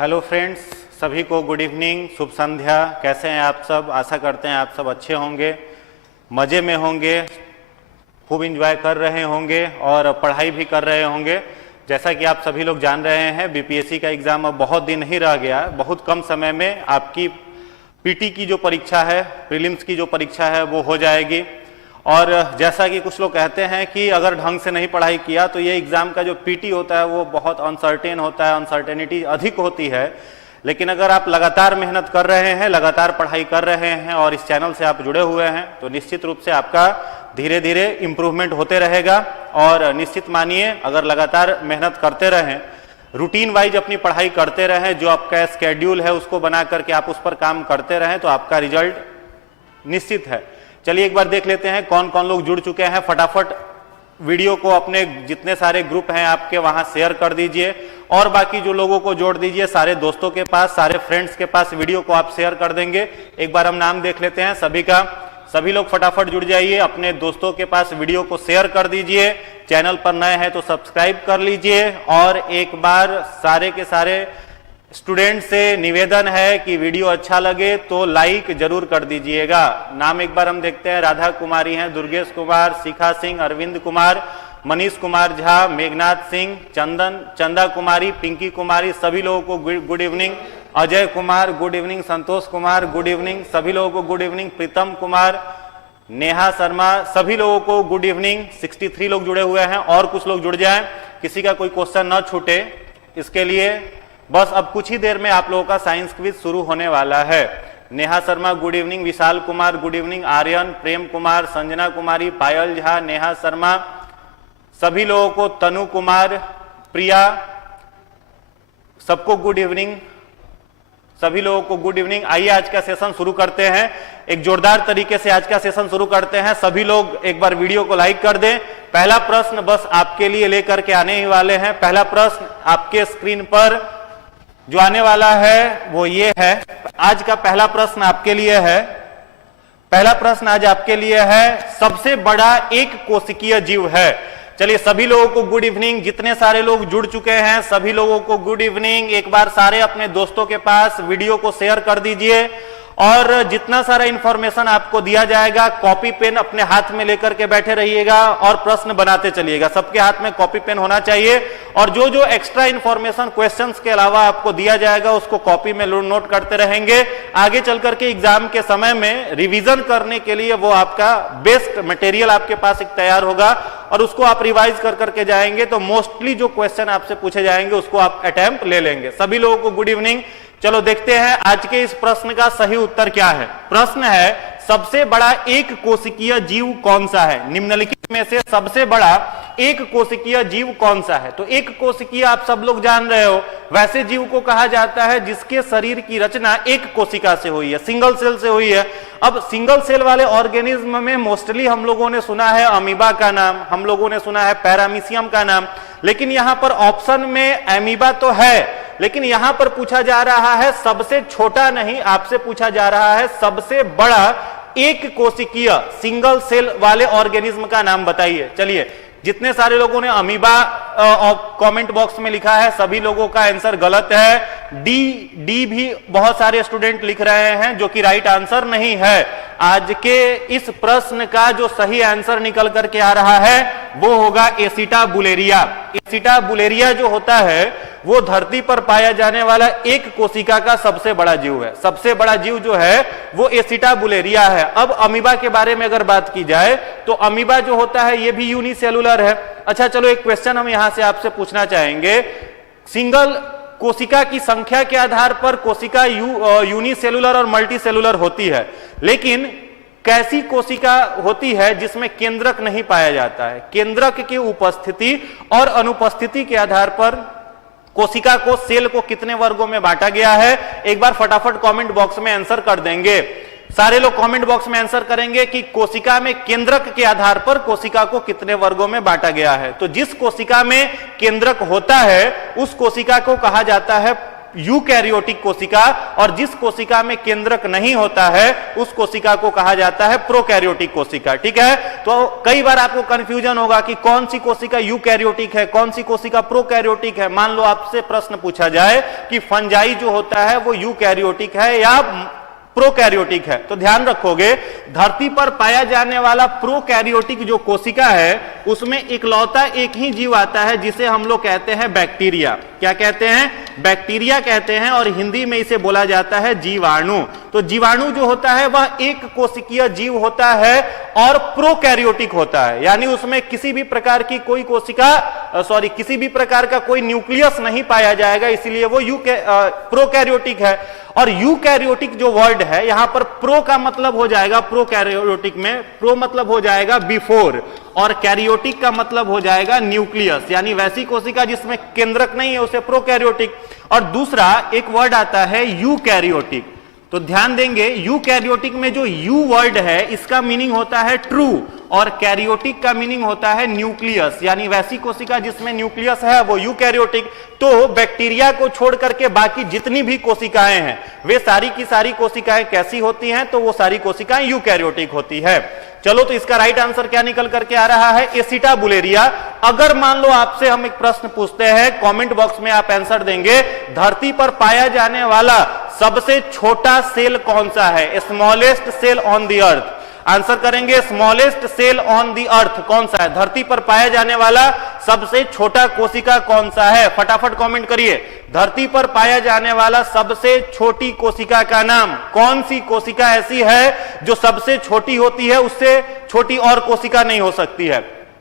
Hello friends, सभी को good evening, शुभ संध्या। कैसे हैं आप सब? आशा करते हैं आप सब अच्छे होंगे, मज़े में होंगे, खूब इंजॉय कर रहे होंगे और पढ़ाई भी कर रहे होंगे। जैसा कि आप सभी लोग जान रहे हैं, बीपीएससी का एग्ज़ाम अब बहुत दिन नहीं रह गया। बहुत कम समय में आपकी पीटी की जो परीक्षा है, प्रीलिम्स की जो परीक्षा है, वो हो जाएगी। और जैसा कि कुछ लोग कहते हैं कि अगर ढंग से नहीं पढ़ाई किया तो ये एग्ज़ाम का जो पीटी होता है वो बहुत अनसर्टेन होता है, अनसर्टेनिटी अधिक होती है। लेकिन अगर आप लगातार मेहनत कर रहे हैं, लगातार पढ़ाई कर रहे हैं और इस चैनल से आप जुड़े हुए हैं तो निश्चित रूप से आपका धीरे धीरे इम्प्रूवमेंट होते रहेगा। और निश्चित मानिए, अगर लगातार मेहनत करते रहें, रूटीन वाइज अपनी पढ़ाई करते रहें, जो आपका स्केड्यूल है उसको बना करके आप उस पर काम करते रहें तो आपका रिजल्ट निश्चित है। चलिए एक बार देख लेते हैं कौन कौन लोग जुड़ चुके हैं। फटाफट वीडियो को अपने जितने सारे ग्रुप हैं आपके वहां शेयर कर दीजिए और बाकी जो लोगों को जोड़ दीजिए, सारे दोस्तों के पास, सारे फ्रेंड्स के पास वीडियो को आप शेयर कर देंगे। एक बार हम नाम देख लेते हैं सभी का। सभी लोग फटाफट जुड़ जाइए, अपने दोस्तों के पास वीडियो को शेयर कर दीजिए। चैनल पर नए हैं तो सब्सक्राइब कर लीजिए। और एक बार सारे के सारे स्टूडेंट से निवेदन है कि वीडियो अच्छा लगे तो लाइक जरूर कर दीजिएगा। नाम एक बार हम देखते हैं। राधा कुमारी हैं, दुर्गेश कुमार, शिखा सिंह, अरविंद कुमार, मनीष कुमार झा, मेघनाथ सिंह, चंदा कुमारी, पिंकी कुमारी, सभी लोगों को good evening. Ajay Kumar good evening, Santosh Kumar good evening, सभी लोगों को गुड इवनिंग। प्रीतम कुमार, नेहा शर्मा, सभी लोगों को गुड इवनिंग। 63 लोग जुड़े हुए हैं और कुछ लोग जुड़ जाएं, किसी का कोई क्वेश्चन न छूटे इसके लिए। बस अब कुछ ही देर में आप लोगों का साइंस क्विज शुरू होने वाला है। Neha Sharma good evening, Vishal Kumar good evening, Aryan, Prem Kumar, Sanjana कुमारी, पायल झा, नेहा शर्मा, सभी लोगों को, तनु कुमार, प्रिया, सबको गुड इवनिंग, सभी लोगों को गुड इवनिंग। आइए आज का सेशन शुरू करते हैं। एक जोरदार तरीके से आज का सेशन शुरू करते हैं। सभी लोग एक बार वीडियो को लाइक कर दें। पहला प्रश्न बस आपके लिए लेकर के आने ही वाले हैं। पहला प्रश्न आपके स्क्रीन पर जो आने वाला है वो ये है। आज का पहला प्रश्न आपके लिए है। पहला प्रश्न आज आपके लिए है, सबसे बड़ा एक कोशिकीय जीव है। चलिए सभी लोगों को गुड इवनिंग। जितने सारे लोग जुड़ चुके हैं सभी लोगों को गुड इवनिंग। एक बार सारे अपने दोस्तों के पास वीडियो को शेयर कर दीजिए और जितना सारा इंफॉर्मेशन आपको दिया जाएगा, कॉपी पेन अपने हाथ में लेकर के बैठे रहिएगा और प्रश्न बनाते चलिएगा। सबके हाथ में कॉपी पेन होना चाहिए और जो जो एक्स्ट्रा इंफॉर्मेशन क्वेश्चंस के अलावा आपको दिया जाएगा उसको कॉपी में नोट करते रहेंगे। आगे चल करके एग्जाम के समय में रिवीजन करने के लिए वो आपका बेस्ट मटेरियल आपके पास एक तैयार होगा और उसको आप रिवाइज कर करके जाएंगे तो मोस्टली जो क्वेश्चन आपसे पूछे जाएंगे उसको आप अटेम्प्ट ले लेंगे। सभी लोगों को गुड इवनिंग। चलो देखते हैं आज के इस प्रश्न का सही उत्तर क्या है। प्रश्न है, सबसे बड़ा एक कोशिकीय जीव कौन सा है? निम्नलिखित में से सबसे बड़ा एक कोशिकीय जीव कौन सा है? तो एक कोशिकीय आप सब लोग जान रहे हो, वैसे जीव को कहा जाता है जिसके शरीर की रचना एक कोशिका से हुई है, सिंगल सेल से हुई है। अब सिंगल सेल वाले ऑर्गेनिज्म में मोस्टली हम लोगों ने सुना है अमीबा का नाम, हम लोगों ने सुना है पैरामीशियम का नाम, लेकिन यहां पर ऑप्शन में अमीबा तो है, लेकिन यहां पर पूछा जा रहा है सबसे छोटा नहीं, आपसे पूछा जा रहा है सबसे बड़ा एक कोशिकीय सिंगल सेल वाले ऑर्गेनिज्म का नाम बताइए। चलिए, जितने सारे लोगों ने अमीबा कमेंट बॉक्स में लिखा है सभी लोगों का आंसर गलत है। डी भी बहुत सारे स्टूडेंट लिख रहे हैं जो कि राइट आंसर नहीं है। आज के इस प्रश्न का जो सही आंसर निकल करके आ रहा है वो होगा एसिटाबुलेरिया। एसिटाबुलेरिया जो होता है वो धरती पर पाया जाने वाला एक कोशिका का सबसे बड़ा जीव है। सबसे बड़ा जीव जो है वो एसिटाबुलेरिया है। अब अमीबा के बारे में अगर बात की जाए तो अमीबा जो होता है ये भी यूनिसेलुलर है। अच्छा चलो एक क्वेश्चन हम यहां से आपसे पूछना चाहेंगे। सिंगल कोशिका की संख्या के आधार पर कोशिका यूनिसेलुलर और मल्टीसेलुलर होती है, लेकिन कैसी कोशिका होती है जिसमें केंद्रक नहीं पाया जाता है? केंद्रक की उपस्थिति और अनुपस्थिति के आधार पर कोशिका को, सेल को कितने वर्गों में बांटा गया है? एक बार फटाफट कमेंट बॉक्स में आंसर कर देंगे। सारे लोग कमेंट बॉक्स में आंसर करेंगे कि कोशिका में केंद्रक के आधार पर कोशिका को कितने वर्गों में बांटा गया है। तो जिस कोशिका में केंद्रक होता है उस कोशिका को कहा जाता है यूकैरियोटिक कोशिका, और जिस कोशिका में केंद्रक नहीं होता है उस कोशिका को कहा जाता है प्रोकैरियोटिक कोशिका। ठीक है, तो कई बार आपको कंफ्यूजन होगा कि कौन सी कोशिका यूकैरियोटिक है, कौन सी कोशिका प्रोकैरियोटिक है। मान लो आपसे प्रश्न पूछा जाए कि फंजाई जो होता है वो यूकैरियोटिक है या प्रोकैरियोटिक है, तो ध्यान रखोगे धरती पर पाया जाने वाला प्रोकैरियोटिक जो कोशिका है उसमें इकलौता एक ही जीव आता है जिसे हम लोग कहते हैं बैक्टीरिया। क्या कहते हैं? बैक्टीरिया कहते हैं, और हिंदी में इसे बोला जाता है जीवाणु। तो जीवाणु जो होता है वह एक कोशिकीय जीव होता है और प्रोकैरियोटिक होता है, यानी उसमें किसी भी प्रकार की कोई कोशिका किसी भी प्रकार का कोई न्यूक्लियस नहीं पाया जाएगा, इसीलिए वो प्रोकैरियोटिक है। और यूकैरियोटिक जो वर्ड है यहां पर प्रो का मतलब हो जाएगा, प्रोकैरियोटिक में प्रो मतलब हो जाएगा बिफोर, और कैरियोटिक का मतलब हो जाएगा न्यूक्लियस, यानी वैसी कोशिका जिसमें केंद्रक नहीं है उसे प्रोकैरियोटिक। और दूसरा एक वर्ड आता है यूकैरियोटिक, तो ध्यान देंगे यूकैरियोटिक में जो यू वर्ड है इसका मीनिंग होता है ट्रू, और कैरियोटिक का मीनिंग होता है न्यूक्लियस, यानी वैसी कोशिका जिसमें न्यूक्लियस है वो यूकैरियोटिक। तो बैक्टीरिया को छोड़ करके बाकी जितनी भी कोशिकाएं हैं वे सारी की सारी कोशिकाएं कैसी होती हैं? तो वो सारी कोशिकाएं यूकैरियोटिक होती है। चलो, तो इसका राइट आंसर क्या निकल करके आ रहा है? एसिटाबुलेरिया। अगर मान लो आपसे हम एक प्रश्न पूछते हैं, कमेंट बॉक्स में आप आंसर देंगे, धरती पर पाया जाने वाला सबसे छोटा सेल कौन सा है? Smallest cell on the earth. Answer करेंगे smallest cell on the earth कौन सा है? धरती पर पाया जाने वाला सबसे छोटा कोशिका कौन सा है? फटाफट कमेंट करिए। धरती पर पाया जाने वाला सबसे छोटी कोशिका का नाम, कौन सी कोशिका ऐसी है जो सबसे छोटी होती है, उससे छोटी और कोशिका नहीं हो सकती है?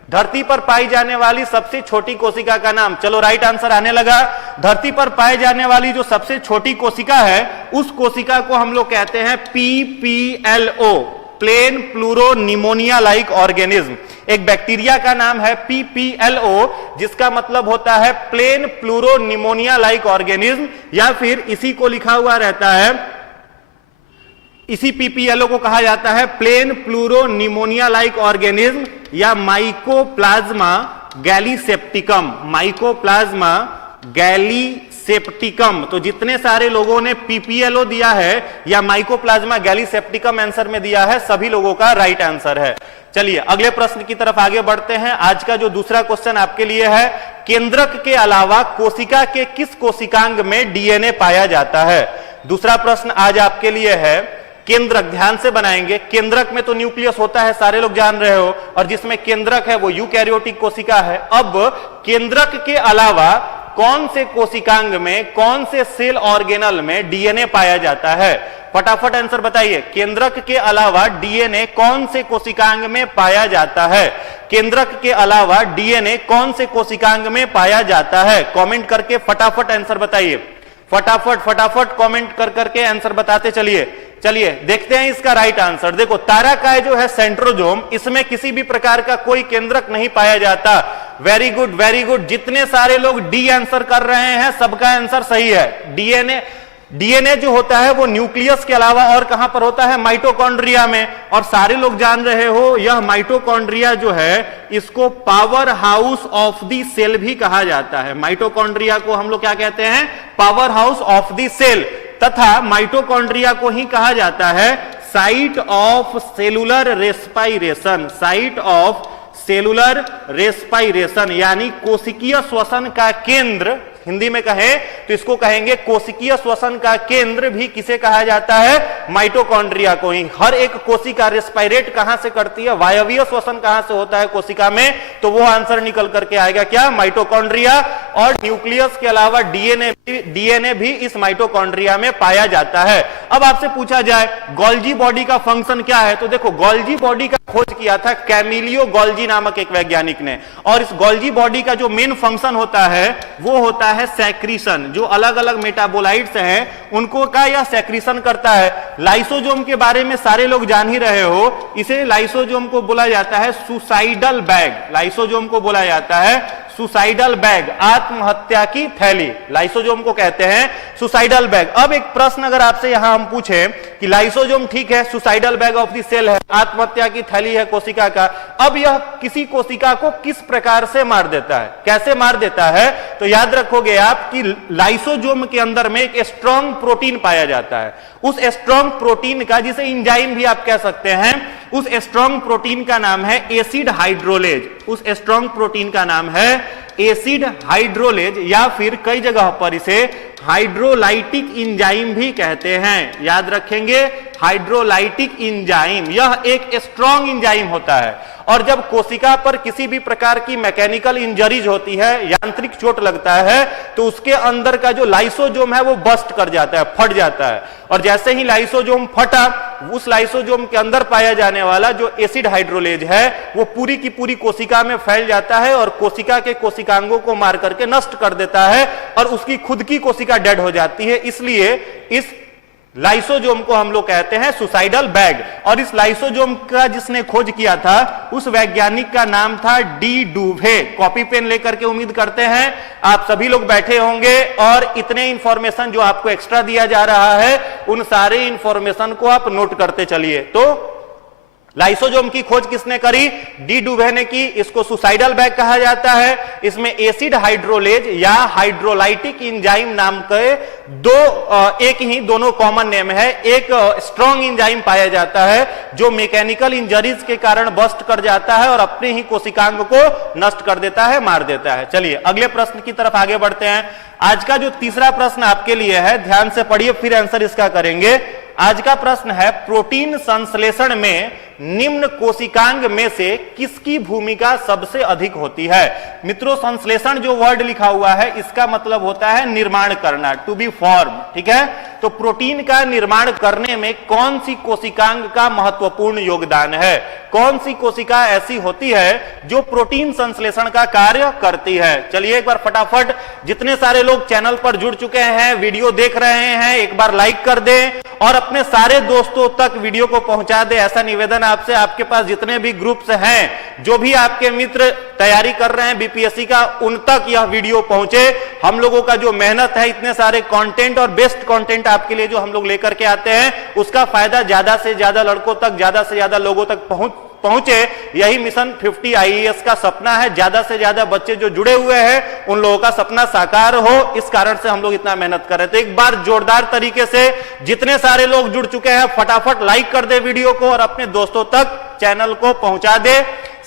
धरती पर पाई जाने वाली सबसे छोटी कोशिका का नाम। चलो, राइट आंसर आने लगा। धरती पर पाए जाने वाली जो सबसे छोटी कोशिका है उस कोशिका को हम लोग कहते हैं PPLO, plain pleuropneumonia like organism. एक बैक्टीरिया का नाम है PPLO, जिसका मतलब होता है plain pleuropneumonia like organism, या फिर इसी को लिखा हुआ रहता है, इसी PPLO को कहा जाता है plain pleuropneumonia like organism या माइकोप्लाज्मा गैलीसेप्टिकम। Mycoplasma gallisepticum. तो जितने सारे लोगों ने PPLO दिया है या माइकोप्लाज्मा गैलीसेप्टिकम आंसर में दिया है, सभी लोगों का राइट आंसर है। चलिए अगले प्रश्न की तरफ आगे बढ़ते हैं। आज का जो दूसरा क्वेश्चन आपके लिए है, केंद्रक के अलावा कोशिका के किस कोशिकांग में DNA पाया जाता है? दूसरा प्रश्न आज आपके लिए है, केंद्रक ध्यान से बनाएंगे। केंद्रक में तो न्यूक्लियस होता है, सारे लोग जान रहे हो, और जिसमें केंद्रक है वो यूकैरियोटिक कोशिका है। अब केंद्रक के अलावा कौन से कोशिकांग में, कौन से सेल ऑर्गेनल में DNA पाया जाता है? फटाफट आंसर बताइए। केंद्रक के अलावा DNA कौन से कोशिकांग में पाया जाता है? केंद्रक के अलावा DNA कौन से कोशिकांग में पाया जाता है? कमेंट करके फटाफट आंसर बताइए। फटाफट फटाफट कमेंट कर करके आंसर बताते चलिए। चलिए देखते हैं इसका राइट आंसर। देखो, ताराकाय जो है सेंट्रोजोम, इसमें किसी भी प्रकार का कोई केंद्रक नहीं पाया जाता। Very good, very good. जितने सारे लोग डी आंसर कर रहे हैं सबका आंसर सही है। डीएनए जो होता है वो न्यूक्लियस के अलावा और कहां पर होता है? माइटोकॉन्ड्रिया में। और सारे लोग जान रहे हो यह माइटोकॉन्ड्रिया जो है इसको powerhouse of the cell भी कहा जाता है। माइटोकॉन्ड्रिया को हम लोग क्या कहते हैं? Powerhouse of the cell. तथा माइटोकॉन्ड्रिया को ही कहा जाता है site of cellular respiration. Site of cellular respiration यानी कोशिकीय श्वसन का केंद्र। हिंदी में कहें तो इसको कहेंगे कोशिकीय श्वसन का केंद्र भी किसे कहा जाता है? माइटोकॉन्ड्रिया को ही। हर एक कोशिका रेस्पायरेट कहां से करती है? वायवीय श्वसन कहां से होता है कोशिका में? तो वो आंसर निकल करके आएगा क्या? माइटोकॉन्ड्रिया। और न्यूक्लियस के अलावा डीएनए भी इस माइटोकॉन्ड्रिया में पाया जाता है। अब आपसे पूछा जाए गोल्जी बॉडी का फंक्शन क्या है, तो देखो गोल्जी बॉडी का खोज किया था कैमिलियो गोल्जी नामक एक वैज्ञानिक ने, और इस गोल्जी बॉडी का जो मेन फंक्शन होता है वो होता है सेक्रीशन। जो अलग अलग मेटाबोलाइट्स हैं उनको का यह सेक्रीशन करता है। लाइसोजोम के बारे में सारे लोग जान ही रहे हो, इसे लाइसोजोम को बोला जाता है सुसाइडल बैग। लाइसोजोम को बोला जाता है सुसाइडल बैग, आत्महत्या की थैली, लाइसोजोम को कहते हैं सुसाइडल बैग। अब एक प्रश्न अगर आपसे यहां हम पूछें कि लाइसोजोम ठीक है, suicidal bag of the cell है, आत्महत्या की थैली है कोशिका का, अब यह किसी कोशिका को किस प्रकार से मार देता है, कैसे मार देता है? तो याद रखोगे आप कि लाइसोजोम के अंदर में एक स्ट्रॉन्ग प्रोटीन पाया जाता है। उस स्ट्रॉन्ग प्रोटीन का, जिसे एंजाइम भी आप कह सकते हैं, उस स्ट्रॉन्ग प्रोटीन का नाम है एसिड हाइड्रोलेज। उस स्ट्रॉन्ग प्रोटीन का नाम है एसिड हाइड्रोलेज, या फिर कई जगह पर इसे हाइड्रोलाइटिक एंजाइम भी कहते हैं। याद रखेंगे, हाइड्रोलाइटिक एंजाइम, यह एक स्ट्रॉन्ग एंजाइम होता है। और जब कोशिका पर किसी भी प्रकार की मैकेनिकल इंजरीज होती है, यांत्रिक चोट लगता है, तो उसके अंदर का जो लाइसोजोम है वो बस्ट कर जाता है, फट जाता है। और जैसे ही लाइसोजोम फटा, उस लाइसोजोम के अंदर पाया जाने वाला जो एसिड हाइड्रोलेज है वो पूरी की पूरी कोशिका में फैल जाता है और कोशिका के कोशिकांगों को मार करके नष्ट कर देता है और उसकी खुद की कोशिका डेड हो जाती है। इसलिए इस लाइसोजोम को हम लोग कहते हैं सुसाइडल बैग। और इस लाइसोजोम का जिसने खोज किया था, उस वैज्ञानिक का नाम था डी डुवे। कॉपी पेन लेकर के उम्मीद करते हैं आप सभी लोग बैठे होंगे और इतने इंफॉर्मेशन जो आपको एक्स्ट्रा दिया जा रहा है, उन सारे इंफॉर्मेशन को आप नोट करते चलिए। तो लाइसोजोम की खोज किसने करी? डी डुवे ने की। इसको सुसाइडल बैग कहा जाता है। इसमें एसिड हाइड्रोलेज या हाइड्रोलाइटिक एंजाइम नाम के एक ही दोनों कॉमन नेम है। एक स्ट्रॉन्ग एंजाइम पाया जाता है जो मैकेनिकल इंजरीज के कारण बस्ट कर जाता है और अपने ही कोशिकांग को नष्ट कर देता है, मार देता है। चलिए अगले प्रश्न की तरफ आगे बढ़ते हैं। आज का जो तीसरा प्रश्न आपके लिए है, ध्यान से पढ़िए, फिर आंसर इसका करेंगे। आज का प्रश्न है, प्रोटीन संश्लेषण में निम्न कोशिकांग में से किसकी भूमिका सबसे अधिक होती है? मित्रों, संश्लेषण जो वर्ड लिखा हुआ है इसका मतलब होता है निर्माण करना, टू बी फॉर्म, ठीक है? तो प्रोटीन का निर्माण करने में कौन सी कोशिकांग का महत्वपूर्ण योगदान है? कौन सी कोशिका ऐसी होती है जो प्रोटीन संश्लेषण का कार्य करती है? चलिए एक बार फटाफट, जितने सारे लोग चैनल पर जुड़ चुके हैं, वीडियो देख रहे हैं, एक बार लाइक कर दें और अपने सारे दोस्तों तक वीडियो को पहुंचा दें। ऐसा निवेदन आपसे, आपके पास जितने भी ग्रुप्स हैं, जो भी आपके मित्र तैयारी कर रहे हैं बीपीएससी का, उन तक यह वीडियो पहुंचे। हम लोगों का जो मेहनत है, इतने सारे कंटेंट और बेस्ट कंटेंट आपके लिए जो हम लोग लेकर के आते हैं, उसका फायदा ज्यादा से ज्यादा लड़कों तक, ज्यादा से ज्यादा लोगों तक पहुंचे। यही मिशन 50 आईएएस का सपना है। ज्यादा से ज्यादा बच्चे जो जुड़े हुए हैं, उन लोगों का सपना साकार हो, इस कारण से हम लोग इतना मेहनत कर रहे हैं। तो एक बार जोरदार तरीके से जितने सारे लोग जुड़ चुके हैं, फटाफट लाइक कर दे वीडियो को और अपने दोस्तों तक चैनल को पहुंचा दे,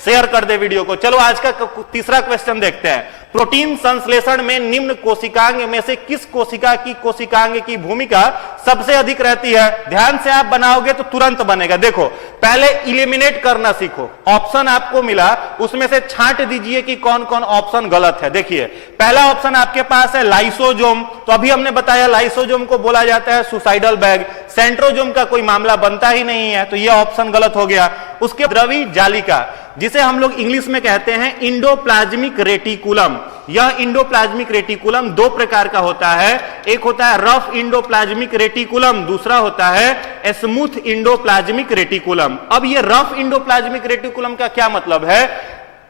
शेयर कर दे वीडियो को। चलो आज का तीसरा क्वेश्चन देखते हैं। प्रोटीन संश्लेषण में निम्न कोशिकांग में से किस कोशिका की कोशिकांग की भूमिका सबसे अधिक रहती है? ध्यान से आप बनाओगे तो तुरंत बनेगा। देखो, पहले इलिमिनेट करना सीखो। ऑप्शन आपको मिला, उसमें से छांट दीजिए कि कौन कौन ऑप्शन गलत है। देखिए, पहला ऑप्शन आपके पास है लाइसोजोम, तो अभी हमने बताया लाइसोजोम को बोला जाता है सुसाइडल बैग। सेंट्रोजोम का कोई मामला बनता ही नहीं है, तो यह ऑप्शन गलत हो गया। उसके द्रवी जालिका, जिसे हम लोग इंग्लिश में कहते हैं इंडोप्लाज्मिक रेटिकुलम। यह इंडोप्लाज्मिक रेटिकुलम दो प्रकार का होता है। एक होता है रफ इंडोप्लाज्मिक रेटिकुलम, दूसरा होता है स्मूथ इंडोप्लाज्मिक रेटिकुलम। अब ये रफ इंडोप्लाज्मिक रेटिकुलम का क्या मतलब है?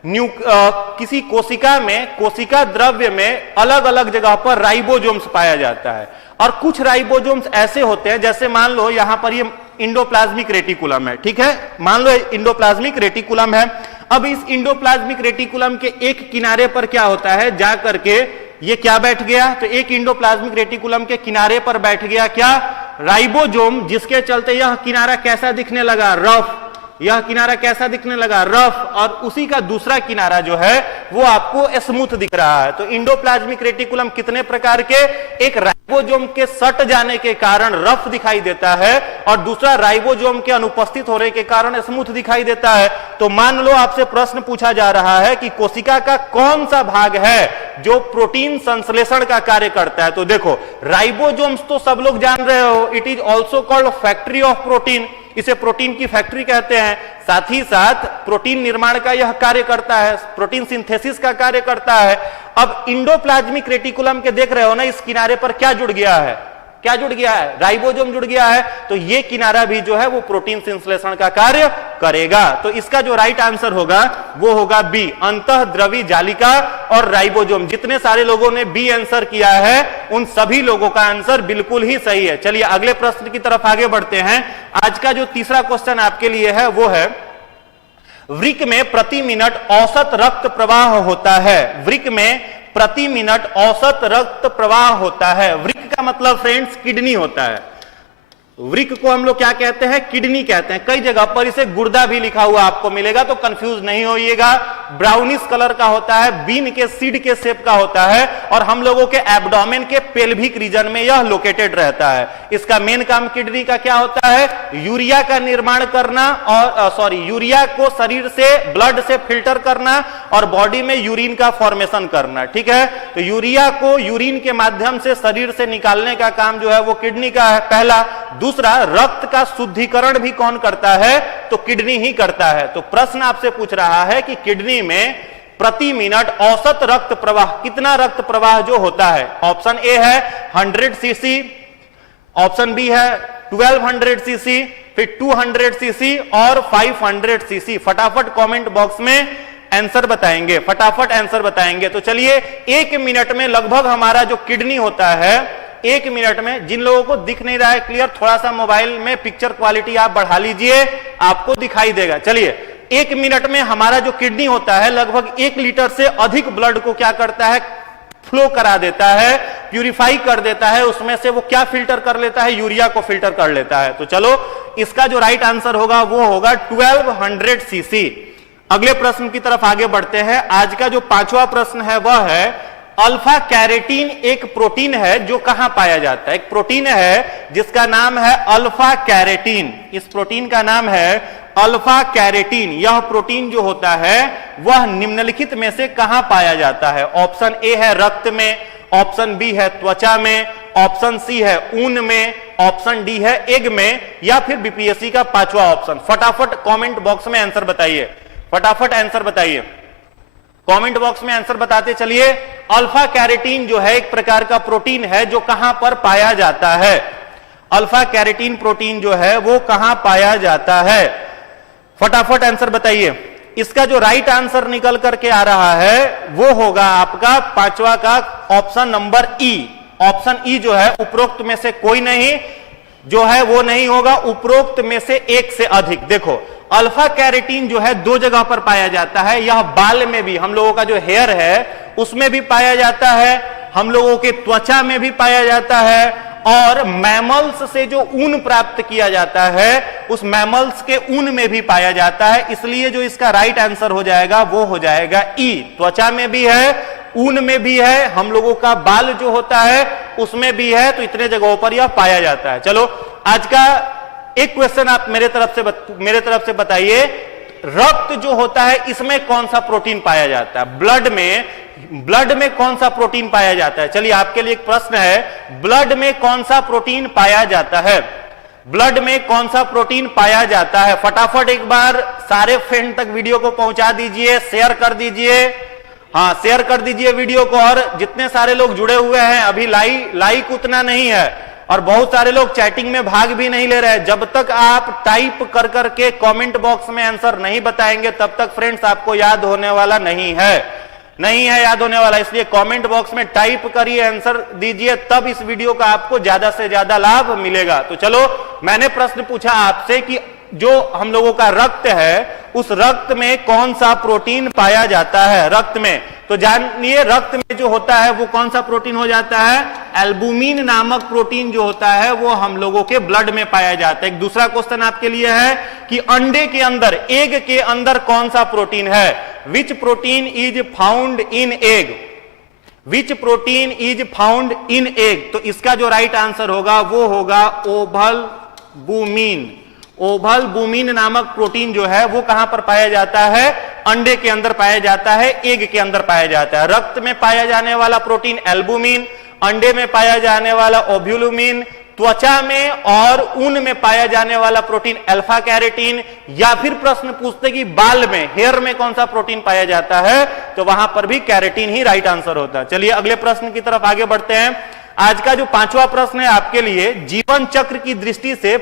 किसी कोशिका में, कोशिका द्रव्य में अलग अलग जगह पर राइबोसोम्स पाया जाता है और कुछ राइबोसोम्स ऐसे होते हैं, जैसे मान लो यहां पर ये इंडोप्लाज्मिक रेटिकुलम है, ठीक है? मान लो इंडोप्लाज्मिक रेटिकुलम है। अब इस इंडोप्लाज्मिक रेटिकुलम के एक किनारे पर क्या होता है, जा करके ये क्या बैठ गया? तो एक इंडोप्लाज्मिक रेटिकुलम के किनारे पर बैठ गया क्या? राइबोसोम, जिसके चलते यह किनारा कैसा दिखने लगा? रफ। यह किनारा कैसा दिखने लगा? रफ। और उसी का दूसरा किनारा जो है वो आपको स्मूथ दिख रहा है। तो इंडोप्लाज्मिक रेटिकुलम कितने प्रकार के? एक राइबोसोम के सट जाने के कारण रफ दिखाई देता है और दूसरा राइबोसोम के अनुपस्थित होने के कारण स्मूथ दिखाई देता है। तो मान लो आपसे प्रश्न पूछा जा रहा है कि कोशिका का कौन सा भाग है जो प्रोटीन संश्लेषण का कार्य करता है? तो देखो, राइबोसोम्स तो सब लोग जान रहे हो, it is also called factory of protein. इसे प्रोटीन की फैक्ट्री कहते हैं। साथ ही साथ प्रोटीन निर्माण का यह कार्य करता है, प्रोटीन सिंथेसिस का कार्य करता है। अब इंडोप्लाज्मिक रेटिकुलम के देख रहे हो ना, इस किनारे पर क्या जुड़ गया है? क्या जुड़ गया है, राइबोसोम जुड़ गया है, तो ये किनारा भी जो है वो प्रोटीन संश्लेषण का कार्य करेगा। तो इसका जो राइट आंसर होगा वो होगा बी, अंतःद्रवी जालिका और राइबोसोम। जितने सारे लोगों ने बी आंसर किया है उन सभी लोगों का आंसर बिल्कुल ही सही है। चलिए अगले प्रश्न की तरफ आगे बढ़ते हैं। आज का जो तीसरा क्वेश्चन आपके लिए है वो है, वृक्क में प्रति मिनट औसत रक्त प्रवाह होता है। वृक्क में प्रति मिनट औसत रक्त प्रवाह होता है। वृक्क का मतलब फ्रेंड्स किडनी होता है। वृक्क को हम लोग क्या कहते हैं, किडनी कहते हैं। कई जगह पर इसे गुर्दा भी लिखा हुआ आपको मिलेगा, तो कंफ्यूज नहीं होइएगा। ब्राउनिश कलर का होता है, बीन के सीड के शेप का होता है और हम लोगों के एब्डोमेन के पेल्विक रीजन में यह लोकेटेड रहता है। इसका मेन काम किडनी का क्या होता है, यूरिया का निर्माण करना और यूरिया को शरीर से ब्लड से फिल्टर करना और बॉडी में यूरिन का फॉर्मेशन करना। ठीक है, तो यूरिया को यूरिन के माध्यम से शरीर से निकालने का काम जो है वो किडनी का है, पहला। दूसरा, रक्त का शुद्धिकरण भी कौन करता है, तो किडनी ही करता है। तो प्रश्न आपसे पूछ रहा है कि किडनी में प्रति मिनट औसत रक्त प्रवाह, कितना रक्त प्रवाह जो होता है। ऑप्शन ए है 100 सीसी, ऑप्शन बी है 1200 सीसी, फिर 200 सीसी और 500 सीसी। फटाफट कमेंट बॉक्स में आंसर बताएंगे, फटाफट आंसर बताएंगे। तो चलिए 1 मिनट में लगभग हमारा जो किडनी होता है, 1 मिनट में, जिन लोगों को दिख नहीं रहा है क्लियर, थोड़ा सा मोबाइल में पिक्चर क्वालिटी आप बढ़ा लीजिए, आपको दिखाई देगा। चलिए 1 मिनट में हमारा जो किडनी होता है लगभग 1 लीटर से अधिक ब्लड को क्या करता है, फ्लो करा देता है, प्यूरिफाई कर देता है। उसमें से वो क्या फिल्टर कर लेता है, यूरिया को फिल्टर कर लेता है। तो चलो इसका जो राइट आंसर होगा वो होगा 1200 सीसी। अगले प्रश्न की तरफ आगे बढ़ते हैं। आज का जो 5वां प्रश्न है वह है, अल्फा कैरेटीन एक प्रोटीन है जो कहां पाया जाता है। एक प्रोटीन है जिसका नाम है अल्फा कैरेटीन। इस प्रोटीन का नाम है अल्फा कैरेटीन। यह प्रोटीन जो होता है वह निम्नलिखित में से कहां पाया जाता है। ऑप्शन ए है रक्त में, ऑप्शन बी है त्वचा में, ऑप्शन सी है ऊन में, ऑप्शन डी है एग में, या फिर बीपीएससी का 5वां ऑप्शन। फटाफट कमेंट बॉक्स में आंसर बताइए, फटाफट आंसर बताइए, कमेंट बॉक्स में आंसर बताते चलिए। अल्फा कैरेटीन जो है एक प्रकार का प्रोटीन है जो कहां पर पाया जाता है। अल्फा कैरेटीन प्रोटीन जो है वो कहां पाया जाता है, फटाफट आंसर बताइए। इसका जो राइट आंसर निकल करके आ रहा है वो होगा आपका 5वां का ऑप्शन नंबर ई। ऑप्शन ई जो है उपरोक्त में से कोई नहीं जो है वो नहीं होगा, उपरोक्त में से एक से अधिक। देखो अल्फा कैरेटीन जो है 2 जगह पर पाया जाता है। यह बाल में भी, हम लोगों का जो हेयर है उसमें भी पाया जाता है, हम लोगों के त्वचा में भी पाया जाता है, और मैमल्स से जो ऊन प्राप्त किया जाता है उस मैमल्स के ऊन में भी पाया जाता है। इसलिए जो इसका राइट आंसर हो जाएगा वो हो जाएगा ई। त्वचा में भी है, ऊन में भी है, हम लोगों का बाल जो होता है उसमें भी है। तो इतने जगहों पर यह पाया जाता है। चलो आज का एक क्वेश्चन आप मेरे तरफ से बताइए, रक्त जो होता है इसमें कौन सा प्रोटीन पाया जाता है। ब्लड में कौन सा प्रोटीन पाया जाता है। चलिए आपके लिए एक प्रश्न है, ब्लड में कौन सा प्रोटीन पाया जाता है, ब्लड में कौन सा प्रोटीन पाया जाता है। फटाफट एक बार सारे फ्रेंड तक वीडियो को पहुंचा दीजिए, शेयर कर दीजिए, हाँ शेयर कर दीजिए वीडियो को। और जितने सारे लोग जुड़े हुए हैं अभी लाइक उतना नहीं है और बहुत सारे लोग चैटिंग में भाग भी नहीं ले रहे। जब तक आप टाइप कर करके कमेंट बॉक्स में आंसर नहीं बताएंगे तब तक फ्रेंड्स आपको याद होने वाला नहीं है याद होने वाला। इसलिए कमेंट बॉक्स में टाइप करिए, आंसर दीजिए, तब इस वीडियो का आपको ज्यादा से ज्यादा लाभ मिलेगा। तो चलो मैंने प्रश्न पूछा आपसे कि जो हम लोगों का रक्त है उस रक्त में कौन सा प्रोटीन पाया जाता है। रक्त में तो जानिए रक्त में जो होता है वो कौन सा प्रोटीन हो जाता है, एल्बुमिन नामक प्रोटीन जो होता है वो हम लोगों के ब्लड में पाया जाता है। एक दूसरा क्वेश्चन आपके लिए है कि अंडे के अंदर, एग के अंदर कौन सा प्रोटीन है। विच protein is found in egg, which protein is found in egg. तो इसका जो राइट आंसर होगा वो होगा ओवलबुमिन। ओवलबुमिन नामक प्रोटीन जो है वो कहां पर पाया जाता है, अंडे के अंदर पाया जाता है, एग के अंदर पाया जाता है। रक्त में पाया जाने वाला प्रोटीन एल्बुमिन, अंडे में पाया जाने वाला ओव्यूलुमिन, त्वचा में और ऊन में पाया जाने वाला प्रोटीन अल्फा कैरेटीन। या फिर प्रश्न पूछते कि बाल में, हेयर में कौन सा प्रोटीन पाया जाता है, तो वहां पर भी कैरेटीन ही राइट आंसर होता है। चलिए अगले प्रश्न की तरफ आगे बढ़ते हैं। आज का जो पांचवा प्रश्न है आपके लिए, जीवन चक्र की दृष्टि से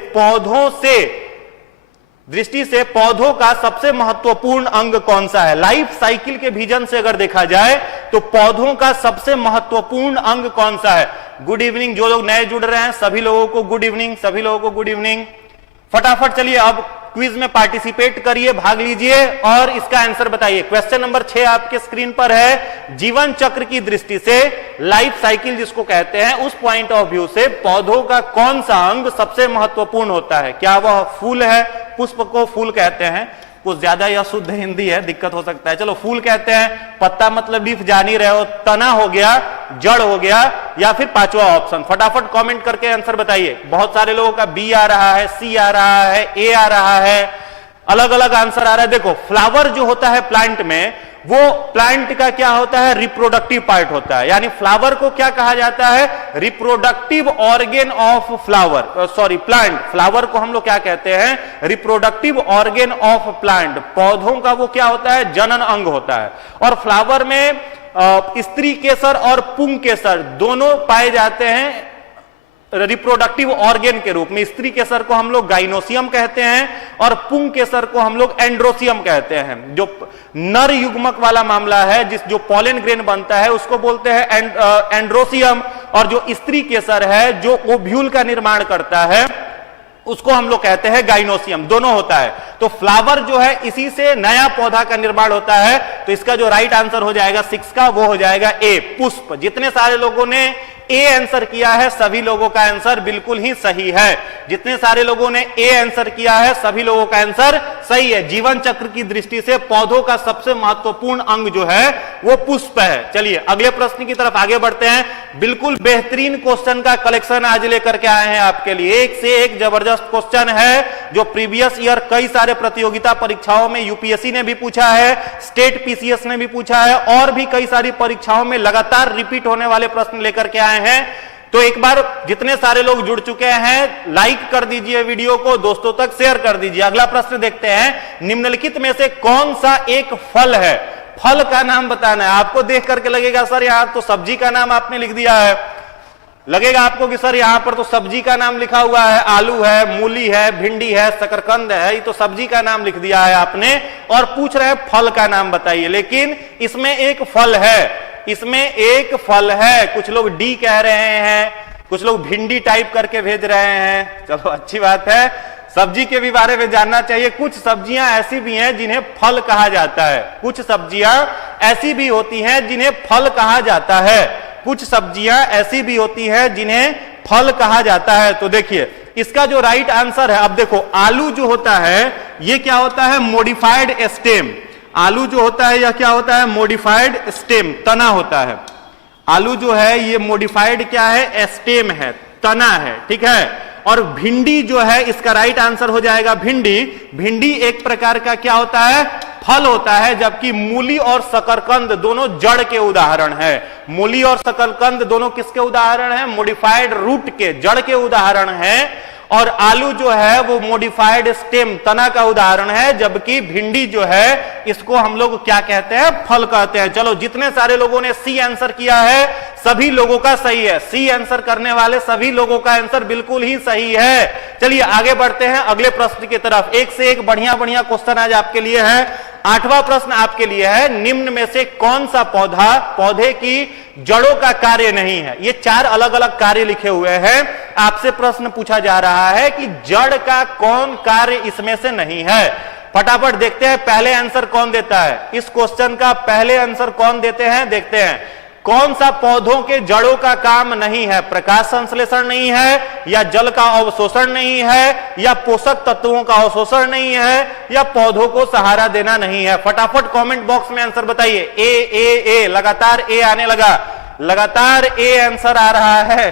पौधों का सबसे महत्वपूर्ण अंग कौन सा है? लाइफ साइकिल के विजन से अगर देखा जाए तो पौधों का सबसे महत्वपूर्ण अंग कौन सा है? गुड इवनिंग, जो लोग नए जुड़ रहे हैं सभी लोगों को गुड इवनिंग, सभी लोगों को गुड इवनिंग। फटाफट चलिए अब क्विज में पार्टिसिपेट करिए, भाग लीजिए और इसका आंसर बताइए। क्वेश्चन नंबर 6 आपके स्क्रीन पर है। जीवन चक्र की दृष्टि से, लाइफ साइकिल जिसको कहते हैं, उस पॉइंट ऑफ व्यू से पौधों का कौन सा अंग सबसे महत्वपूर्ण होता है? क्या वह फूल है? पुष्प को फूल कहते हैं, कुछ ज्यादा यह शुद्ध हिंदी है, दिक्कत हो सकता है। चलो फूल कहते हैं, पत्ता मतलब लीफ जान ही रहे हो, तना हो गया, जड़ हो गया, या फिर पांचवा ऑप्शन। फटाफट कमेंट करके आंसर बताइए। बहुत सारे लोगों का बी आ रहा है, सी आ रहा है, ए आ रहा है, अलग अलग आंसर आ रहा है। देखो फ्लावर जो होता है प्लांट में, वो प्लांट का क्या होता है? रिप्रोडक्टिव पार्ट होता है। यानी फ्लावर को क्या कहा जाता है? Reproductive organ of flower, sorry plant. Flower को हम लोग क्या कहते हैं? Reproductive organ of plant. पौधों का वो क्या होता है? जनन अंग होता है। और फ्लावर में स्त्री केसर और पुंग केसर दोनों पाए जाते हैं रिप्रोडक्टिव ऑर्गेन के रूप में। स्त्री केसर को हम लोग गाइनोसियम कहते हैं और पुंग केसर को हम लोग एंड्रोसियम कहते हैं। जो नर युग्मक वाला मामला है, जो पॉलन ग्रेन बनता है, उसको बोलते हैं एंड्रोसियम, और जो स्त्री केसर है जो ओव्यूल का निर्माण करता है, उसको हम लोग कहते हैं गाइनोसियम। दोनों होता है। तो फ्लावर जो है, इसी से नया पौधा का निर्माण होता है। तो इसका जो राइट आंसर हो जाएगा 6 का, वो हो जाएगा ए, पुष्प। जितने सारे लोगों ने ए आंसर किया है सभी लोगों का आंसर बिल्कुल ही सही है। जितने सारे लोगों ने ए आंसर किया है सभी लोगों का आंसर सही है। जीवन चक्र की दृष्टि से पौधों का सबसे महत्वपूर्ण अंग जो है वो पुष्प है। चलिए अगले प्रश्न की तरफ आगे बढ़ते हैं। बिल्कुल बेहतरीन क्वेश्चन का कलेक्शन आज लेकर के आए हैं आपके लिए। एक से एक जबरदस्त क्वेश्चन है जो प्रीवियस ईयर कई सारे प्रतियोगिता परीक्षाओं में यूपीएससी ने भी पूछा है, स्टेट पीसीएस ने भी पूछा है, और भी कई सारी परीक्षाओं में लगातार रिपीट होने वाले प्रश्न लेकर के आए हैं। तो एक बार जितने सारे लोग जुड़ चुके हैं लाइक कर दीजिए, वीडियो को दोस्तों तक शेयर कर दीजिए। अगला प्रश्न देखते हैं। निम्नलिखित में से कौन सा एक फल है? फल का नाम बताना है आपको। देख करके लगेगा सर यहां तो सब्जी का नाम आपने लिख दिया है, लगेगा आपको कि सर यहां पर तो सब्जी का नाम लिखा हुआ है, आलू है, मूली है, भिंडी है, शकरकंद है, ये तो सब्जी का नाम लिख दिया है आपने, और पूछ रहे हैं फल का नाम बताइए। लेकिन इसमें एक फल है, इसमें एक फल है। कुछ लोग डी कह रहे हैं, कुछ लोग भिंडी टाइप करके भेज रहे हैं। चलो अच्छी बात है, सब्जी के भी बारे में जानना चाहिए। कुछ सब्जियां ऐसी भी हैं जिन्हें फल कहा जाता है, कुछ सब्जियां ऐसी भी होती हैं जिन्हें फल कहा जाता है, कुछ सब्जियां ऐसी भी होती हैं जिन्हें फल कहा जाता है। तो देखिए इसका जो राइट आंसर है, अब देखो आलू जो होता है ये क्या होता है? Modified stem. आलू जो होता है यह क्या होता है? मॉडिफाइड स्टेम, तना होता है। आलू जो है ये मॉडिफाइड क्या है? स्टेम है, तना है, ठीक है। और भिंडी जो है इसका राइट आंसर हो जाएगा भिंडी। भिंडी एक प्रकार का क्या होता है? फल होता है। जबकि मूली और शकरकंद दोनों जड़ के उदाहरण है। मूली और शकरकंद दोनों किसके उदाहरण है? मॉडिफाइड रूट के, जड़ के उदाहरण है। और आलू जो है वो मॉडिफाइड स्टेम, तना का उदाहरण है। जबकि भिंडी जो है इसको हम लोग क्या कहते हैं? फल कहते हैं। चलो जितने सारे लोगों ने सी आंसर किया है सभी लोगों का सही है। सी आंसर करने वाले सभी लोगों का आंसर बिल्कुल ही सही है। चलिए आगे बढ़ते हैं अगले प्रश्न की तरफ। एक से एक बढ़िया बढ़िया क्वेश्चन आज आपके लिए है। 8वां प्रश्न आपके लिए है। निम्न में से कौन सा पौधे की जड़ों का कार्य नहीं है? ये 4 अलग अलग कार्य लिखे हुए हैं। आपसे प्रश्न पूछा जा रहा है कि जड़ का कौन कार्य इसमें से नहीं है। फटाफट देखते हैं पहले आंसर कौन देता है। इस क्वेश्चन का पहले आंसर कौन देते हैं, देखते हैं। कौन सा पौधों के जड़ों का काम नहीं है? प्रकाश संश्लेषण नहीं है, या जल का अवशोषण नहीं है, या पोषक तत्वों का अवशोषण नहीं है, या पौधों को सहारा देना नहीं है? फटाफट कमेंट बॉक्स में आंसर बताइए। ए ए ए, लगातार ए आने लगा, लगातार ए आंसर आ रहा है,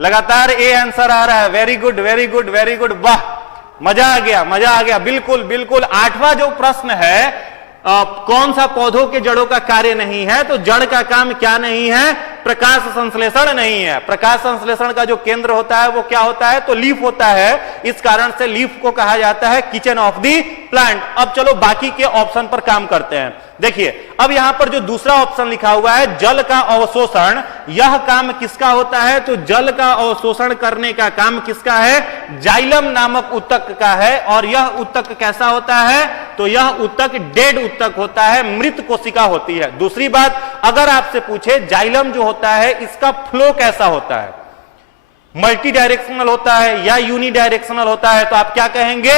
लगातार ए आंसर आ रहा है। Very good very good very good, वाह मजा आ गया, मजा आ गया। बिल्कुल बिल्कुल। 8वां जो प्रश्न है, कौन सा पौधों के जड़ों का कार्य नहीं है? तो जड़ का काम क्या नहीं है? प्रकाश संश्लेषण नहीं है। प्रकाश संश्लेषण का जो केंद्र होता है वो क्या होता है? तो लीफ होता है। इस कारण से लीफ को कहा जाता है किचन ऑफ दी प्लांट। अब चलो बाकी के ऑप्शन पर काम करते हैं। देखिए अब यहां पर जो दूसरा ऑप्शन लिखा हुआ है जल का अवशोषण, यह काम किसका होता है? तो जल का अवशोषण करने का काम किसका है? जाइलम नामक ऊतक का है। और यह ऊतक कैसा होता है? तो यह ऊतक डेड ऊतक होता है, मृत कोशिका होती है। दूसरी बात, अगर आपसे पूछे जाइलम जो होता है इसका फ्लो कैसा होता है, मल्टी डायरेक्शनल होता है या यूनी डायरेक्शनल होता है, तो आप क्या कहेंगे?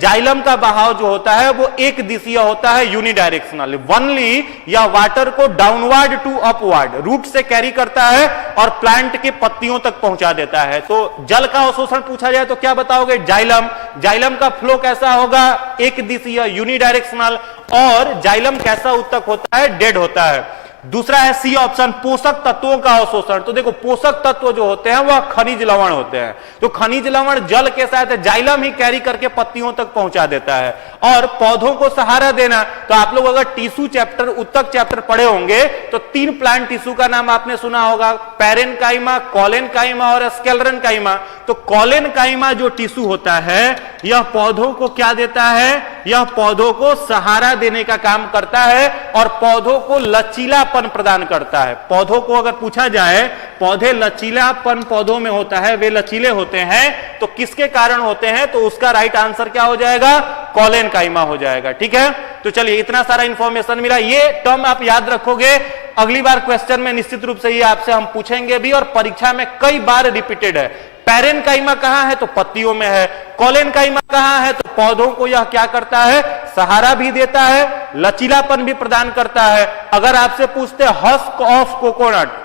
जाइलम का बहाव जो होता है वो एक दिशीय होता है, यूनी डायरेक्शनल। वनली या वाटर को डाउनवर्ड टू अपवर्ड रूट से कैरी करता है और प्लांट के पत्तियों तक पहुंचा देता है। तो जल का अवशोषण पूछा जाए तो क्या बताओगे? जाइलम। जाइलम का फ्लो कैसा होगा? एक दिशीय, यूनी डायरेक्शनल। और जाइलम कैसा ऊतक होता है? डेड होता है। दूसरा है सी ऑप्शन, पोषक तत्वों का अवशोषण। तो देखो पोषक तत्व जो होते हैं वह खनिज लवण होते हैं। तो खनिज लवण जल के साथ जाइलम ही कैरी करके पत्तियों तक पहुंचा देता है। और पौधों को सहारा देना, तो आप लोग अगर टिश्यू चैप्टर, ऊतक चैप्टर पढ़े होंगे तो 3 प्लांट टिश्यू का नाम आपने सुना होगा, पैरेनकाइमा, कॉलेनकाइमा और स्क्लेरन काइमा। तो कॉलेनकाइमा जो टिश्यू होता है यह पौधों को क्या देता है? यह पौधों को सहारा देने का काम करता है और पौधों को लचीलापन प्रदान करता है। पौधों को अगर पूछा जाए पौधे लचीलापन पौधों में होता है, वे लचीले होते हैं, तो किसके कारण होते हैं? तो उसका राइट आंसर क्या हो जाएगा? कॉलेनकाइमा हो जाएगा। ठीक है, तो चलिए इतना सारा इंफॉर्मेशन मिला, ये टर्म आप याद रखोगे। अगली बार क्वेश्चन में निश्चित रूप से ये आपसे हम पूछेंगे भी और परीक्षा में कई बार रिपीटेड है। पैरेनकाइमा कहां है? तो पत्तियों में है। कॉलेनकाइमा कहां है? तो पौधों को यह क्या करता है? सहारा भी देता है, लचीलापन भी प्रदान करता है। अगर आपसे पूछते हस्क ऑफ कोकोनट,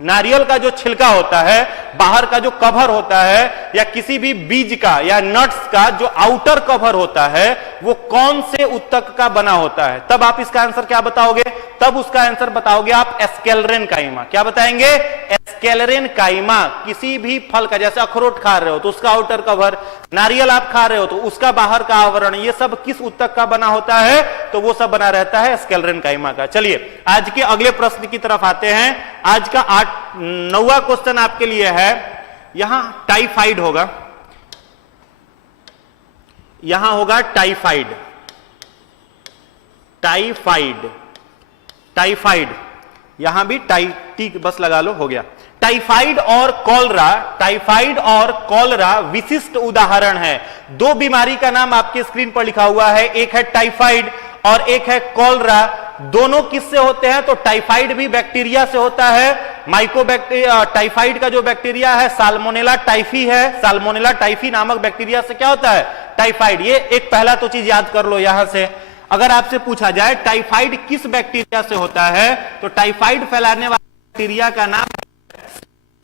नारियल का जो छिलका होता है, बाहर का जो कवर होता है, या किसी भी बीज का या नट्स का जो आउटर कवर होता है, वो कौन से ऊतक का बना होता है, तब आप इसका आंसर क्या बताओगे? तब उसका आंसर बताओगे आप स्क्लेरन काइमा। क्या बताएंगे? स्क्लेरन काइमा। किसी भी फल का, जैसे अखरोट खा रहे हो तो उसका आउटर कवर, नारियल आप खा रहे हो तो उसका बाहर का आवरण, ये सब किस ऊतक का बना होता है? तो वो सब बना रहता है स्क्लेरन काइमा का। चलिए आज के अगले प्रश्न की तरफ आते हैं। आज का 9वां क्वेश्चन आपके लिए है, यहां टाइफाइड होगा, यहां होगा टाइफाइड, टाइफाइड, टाइफाइड, यहां भी टी बस लगा लो, हो गया। टाइफाइड और कॉलरा, टाइफाइड और कॉलरा विशिष्ट उदाहरण है। 2 बीमारी का नाम आपके स्क्रीन पर लिखा हुआ है, एक है टाइफाइड और एक है कॉलरा। दोनों किससे होते हैं? तो टाइफाइड भी बैक्टीरिया से होता है। माइकोबैक्टीरिया, टाइफाइड का जो बैक्टीरिया है साल्मोनेला टाइफी है। साल्मोनेला टाइफी नामक बैक्टीरिया से क्या होता है? टाइफाइड। ये एक पहला तो चीज याद कर लो यहां से। अगर आपसे पूछा जाए टाइफाइड किस बैक्टीरिया से होता है, तो टाइफाइड फैलाने वाले बैक्टीरिया का नाम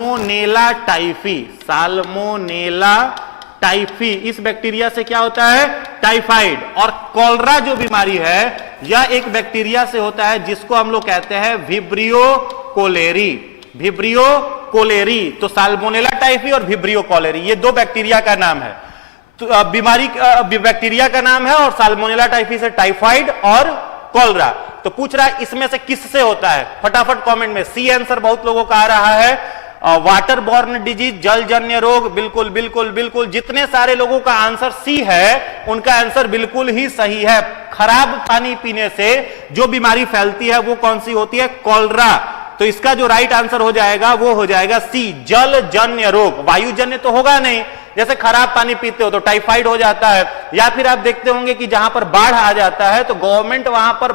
साल्मोनेला टाइफी। साल्मोनेला टाइफी, इस बैक्टीरिया से क्या होता है? टाइफाइड। और कॉलरा जो बीमारी है यह एक बैक्टीरिया से होता है जिसको हम लोग कहते हैं विब्रियो कोलेरी। विब्रियो कोलेरी, तो साल्मोनेला टाइफी और विब्रियो कोलेरी ये 2 बैक्टीरिया का नाम है। तो बीमारी बैक्टीरिया का नाम है, और साल्मोनेला टाइफी से टाइफाइड और कॉलरा। तो पूछ रहा है इसमें से किससे होता है? फटाफट कमेंट में सी आंसर बहुत लोगों का आ रहा है। वाटर बॉर्न डिजीज, जलजन्य रोग, बिल्कुल बिल्कुल बिल्कुल, जितने सारे लोगों का आंसर सी है उनका आंसर बिल्कुल ही सही है। खराब पानी पीने से जो बीमारी फैलती है वो कौन सी होती है? कॉलरा। तो इसका जो राइट आंसर हो जाएगा वो हो जाएगा सी, जलजन्य रोग। वायुजन्य तो होगा नहीं, जैसे खराब पानी पीते हो तो टाइफाइड हो जाता है, या फिर आप देखते होंगे कि जहां पर बाढ़ आ जाता है तो गवर्नमेंट वहां पर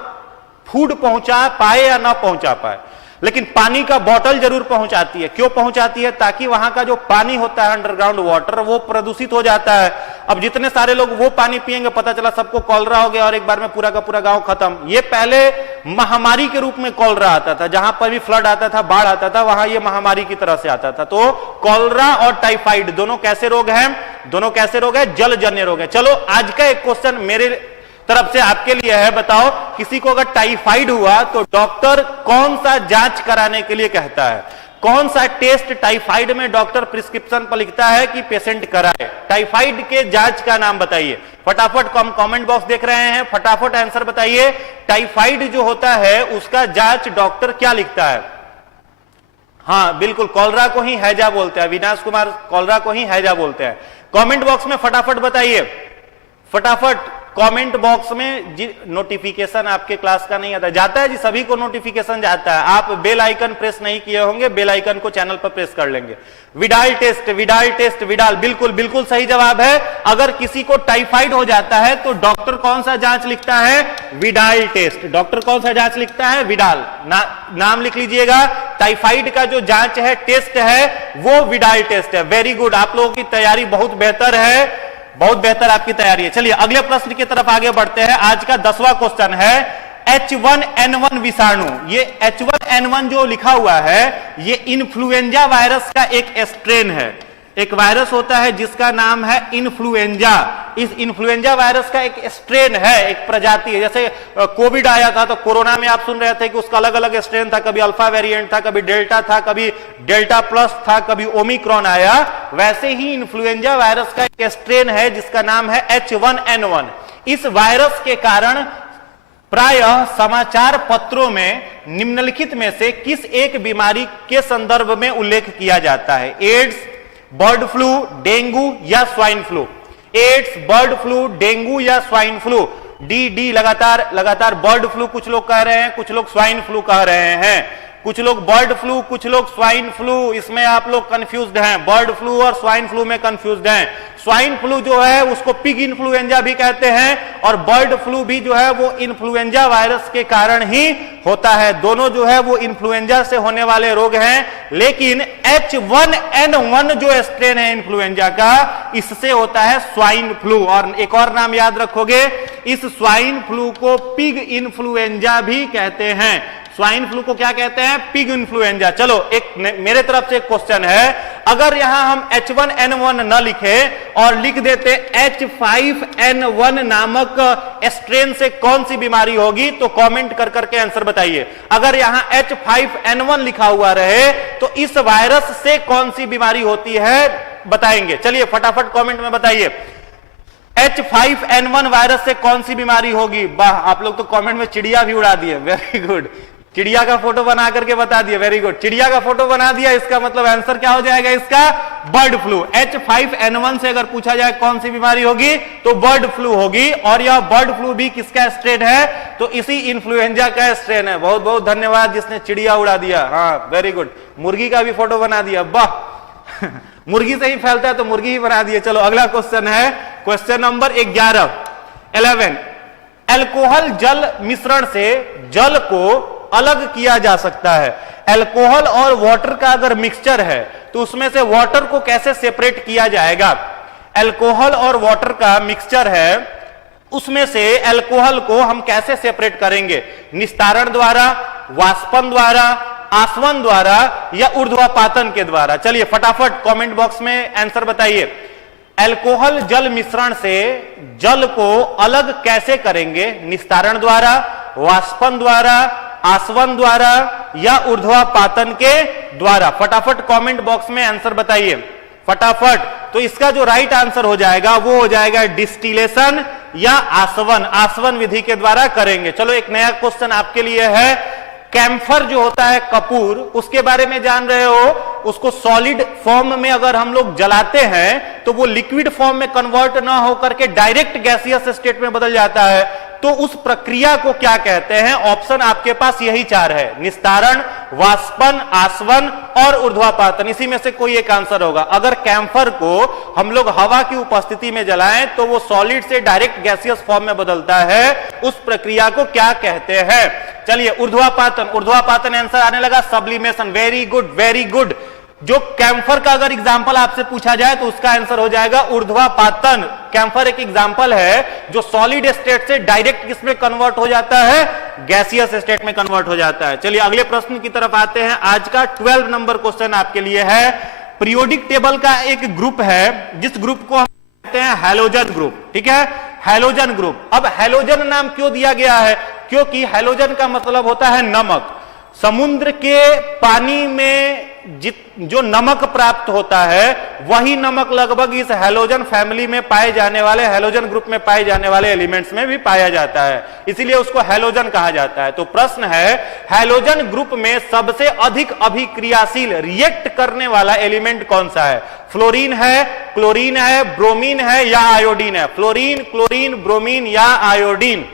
फूड पहुंचा पाए या ना पहुंचा पाए, लेकिन पानी का बोतल जरूर पहुंचाती है। क्यों पहुंचाती है? ताकि वहां का जो पानी होता है अंडरग्राउंड वाटर वो प्रदूषित हो जाता है। अब जितने सारे लोग वो पानी पिएंगे, पता चला सबको कॉलरा हो गया और एक बार में पूरा का पूरा गांव खत्म। ये पहले महामारी के रूप में कॉलरा आता था, जहां पर भी फ्लड आता था, बाढ़ आता था, वहां ये महामारी की तरह से आता था। तो कॉलरा और टाइफाइड दोनों कैसे रोग हैं? दोनों कैसे रोग है? जलजन्य रोग है। चलो आज का एक क्वेश्चन मेरे तरफ से आपके लिए है, बताओ किसी को अगर टाइफाइड हुआ तो डॉक्टर कौन सा जांच कराने के लिए कहता है? कौन सा टेस्ट टाइफाइड में डॉक्टर प्रिस्क्रिप्शन पर लिखता है कि पेशेंट कराए? टाइफाइड के जांच का नाम बताइए फटाफट। कमेंट बॉक्स देख रहे हैं, फटाफट आंसर बताइए। टाइफाइड जो होता है उसका जांच डॉक्टर क्या लिखता है? हाँ बिल्कुल, कॉलरा को ही हैजा बोलते हैं। अविनाश कुमार, कॉलरा को ही हैजा बोलते हैं। कमेंट बॉक्स में फटाफट बताइए, फटाफट कमेंट बॉक्स में जी नोटिफिकेशन आपके क्लास का नहीं आता, जाता है जी, सभी को नोटिफिकेशन जाता है। आप बेल आइकन प्रेस नहीं किए होंगे, बेल आइकन को चैनल पर प्रेस कर लेंगे। Widal test, Widal test, Widal, बिल्कुल बिल्कुल सही जवाब है। अगर किसी को टाइफाइड हो जाता है तो डॉक्टर कौन सा जांच लिखता है? Widal test. डॉक्टर कौन सा जांच लिखता है? विडाल। नाम लिख लीजिएगा। टाइफाइड का जो जांच है, टेस्ट है, वो विडाल टेस्ट है। वेरी गुड, आप लोगों की तैयारी बहुत बेहतर है, बहुत बेहतर आपकी तैयारी है। चलिए अगले प्रश्न की तरफ आगे बढ़ते हैं। आज का 10वां क्वेश्चन है H1N1 विषाणु। ये H1N1 जो लिखा हुआ है, ये इन्फ्लुएंजा वायरस का एक स्ट्रेन है। एक वायरस होता है जिसका नाम है इन्फ्लुएंजा। इस इन्फ्लुएंजा वायरस का एक स्ट्रेन है, एक प्रजाति है। जैसे कोविड आया था तो कोरोना में आप सुन रहे थे कि उसका अलग अलग स्ट्रेन था, कभी अल्फा वेरिएंट था, कभी डेल्टा था, कभी डेल्टा प्लस था, कभी ओमिक्रॉन आया। वैसे ही इन्फ्लुएंजा वायरस का एक स्ट्रेन है जिसका नाम है H1N1। इस वायरस के कारण प्रायः समाचार पत्रों में निम्नलिखित में से किस एक बीमारी के संदर्भ में उल्लेख किया जाता है? एड्स, बर्ड फ्लू, डेंगू या swine flu? AIDS, bird flu, dengue या स्वाइन फ्लू? डी लगातार बर्ड फ्लू कुछ लोग कह रहे हैं, कुछ लोग स्वाइन फ्लू कह रहे हैं, कुछ लोग बर्ड फ्लू, कुछ लोग स्वाइन फ्लू। इसमें आप लोग कंफ्यूज्ड हैं, बर्ड फ्लू और स्वाइन फ्लू में कंफ्यूज्ड हैं। स्वाइन फ्लू जो है उसको पिग इन्फ्लुएंजा भी कहते हैं, और बर्ड फ्लू भी जो है वो इन्फ्लुएंजा वायरस के कारण ही होता है। दोनों जो है वो इन्फ्लुएंजा से होने वाले रोग हैं, लेकिन H1N1 जो स्ट्रेन है इन्फ्लुएंजा का, इससे होता है स्वाइन फ्लू। और एक और नाम याद रखोगे, इस स्वाइन फ्लू को पिग इन्फ्लुएंजा भी कहते हैं। स्वाइन फ्लू को क्या कहते हैं? Pig influenza. चलो एक मेरे तरफ से एक क्वेश्चन है, अगर यहां हम H1N1 न लिखे और लिख देते H5N1 नामक स्ट्रेन से कौन सी बीमारी होगी, तो कमेंट कर करके आंसर बताइए। अगर यहां H5N1 लिखा हुआ रहे तो इस वायरस से कौन सी बीमारी होती है बताएंगे। चलिए फटाफट कमेंट में बताइए, H5N1 वायरस से कौन सी बीमारी होगी? वाह, आप लोग तो कमेंट में चिड़िया भी उड़ा दिए, वेरी गुड। चिड़िया का फोटो बना करके बता दिया, वेरी गुड। चिड़िया का फोटो बना दिया, इसका मतलब आंसर क्या हो जाएगा इसका? Bird flu. H5N1 से अगर पूछा जाए कौन सी बीमारी होगी तो बर्ड फ्लू होगी, और यह बर्ड फ्लू भी किसका स्ट्रेन है? तो इसी इन्फ्लुएंजा का स्ट्रेन है। बहुत बहुत धन्यवाद जिसने चिड़िया उड़ा दिया, हाँ वेरी गुड। मुर्गी का भी फोटो बना दिया, वाह मुर्गी से ही फैलता है तो मुर्गी ही बना दिए। चलो अगला क्वेश्चन है, क्वेश्चन नंबर 11। अल्कोहल जल मिश्रण से जल को अलग किया जा सकता है। अल्कोहल और वाटर का अगर मिक्सचर है तो उसमें से वाटर को कैसे सेपरेट किया जाएगा? अल्कोहल और वाटर का मिक्सचर है, उसमें से अल्कोहल को हम कैसे सेपरेट करेंगे? निस्तारण द्वारा, वाष्पन द्वारा, आसवन द्वारा या ऊर्ध्वापातन के द्वारा? चलिए फटाफट कमेंट बॉक्स में आंसर बताइए। अल्कोहल जल मिश्रण से जल को अलग कैसे करेंगे? निस्तारण द्वारा, वाष्पन द्वारा, आसवन द्वारा या ऊर्ध्वापातन के द्वारा? फटाफट कमेंट बॉक्स में आंसर बताइए फटाफट। तो इसका जो राइट आंसर हो जाएगा वो हो जाएगा डिस्टिलेशन या आसवन। आसवन विधि के द्वारा करेंगे। चलो एक नया क्वेश्चन आपके लिए है, कैम्फर जो होता है कपूर, उसके बारे में जान रहे हो? उसको सॉलिड फॉर्म में अगर हम लोग जलाते हैं तो वो लिक्विड फॉर्म में कन्वर्ट ना होकर के डायरेक्ट गैसियस स्टेट में बदल जाता है, तो उस प्रक्रिया को क्या कहते हैं? ऑप्शन आपके पास यही 4 है, निस्तारण, वाष्पन, आसवन और ऊर्ध्वापातन। इसी में से कोई एक आंसर होगा। अगर कैम्फर को हम लोग हवा की उपस्थिति में जलाएं तो वो सॉलिड से डायरेक्ट गैसियस फॉर्म में बदलता है, उस प्रक्रिया को क्या कहते हैं? चलिए ऊर्ध्वापातन। ऊर्ध्वापातन आंसर आने लगा, sublimation. Very good, very good. जो कैम्फर का अगर एग्जाम्पल आपसे पूछा जाए तो उसका आंसर हो जाएगा ऊर्ध्वापातन। कैम्फर एक एग्जाम्पल है जो सॉलिड स्टेट से डायरेक्ट किसमें कन्वर्ट हो जाता है? गैसियस स्टेट में कन्वर्ट हो जाता है। चलिए अगले प्रश्न की तरफ आते हैं। आज का 12 नंबर क्वेश्चन आपके लिए है, पीरियोडिक टेबल का एक ग्रुप है जिस ग्रुप को हम कहते हैं हैलोजन ग्रुप। ठीक है, हैलोजन ग्रुप। अब हैलोजन नाम क्यों दिया गया है? क्योंकि हैलोजन का मतलब होता है नमक। समुद्र के पानी में जो नमक प्राप्त होता है वही नमक लगभग इस हैलोजन फैमिली में पाए जाने वाले, हैलोजन ग्रुप में पाए जाने वाले एलिमेंट्स में भी पाया जाता है, इसीलिए उसको हैलोजन कहा जाता है। तो प्रश्न है, हैलोजन ग्रुप में सबसे अधिक अभिक्रियाशील रिएक्ट करने वाला एलिमेंट कौन सा है? फ्लोरीन है, क्लोरीन है, ब्रोमीन है या आयोडीन है? फ्लोरीन, क्लोरीन, ब्रोमीन या आयोडीन?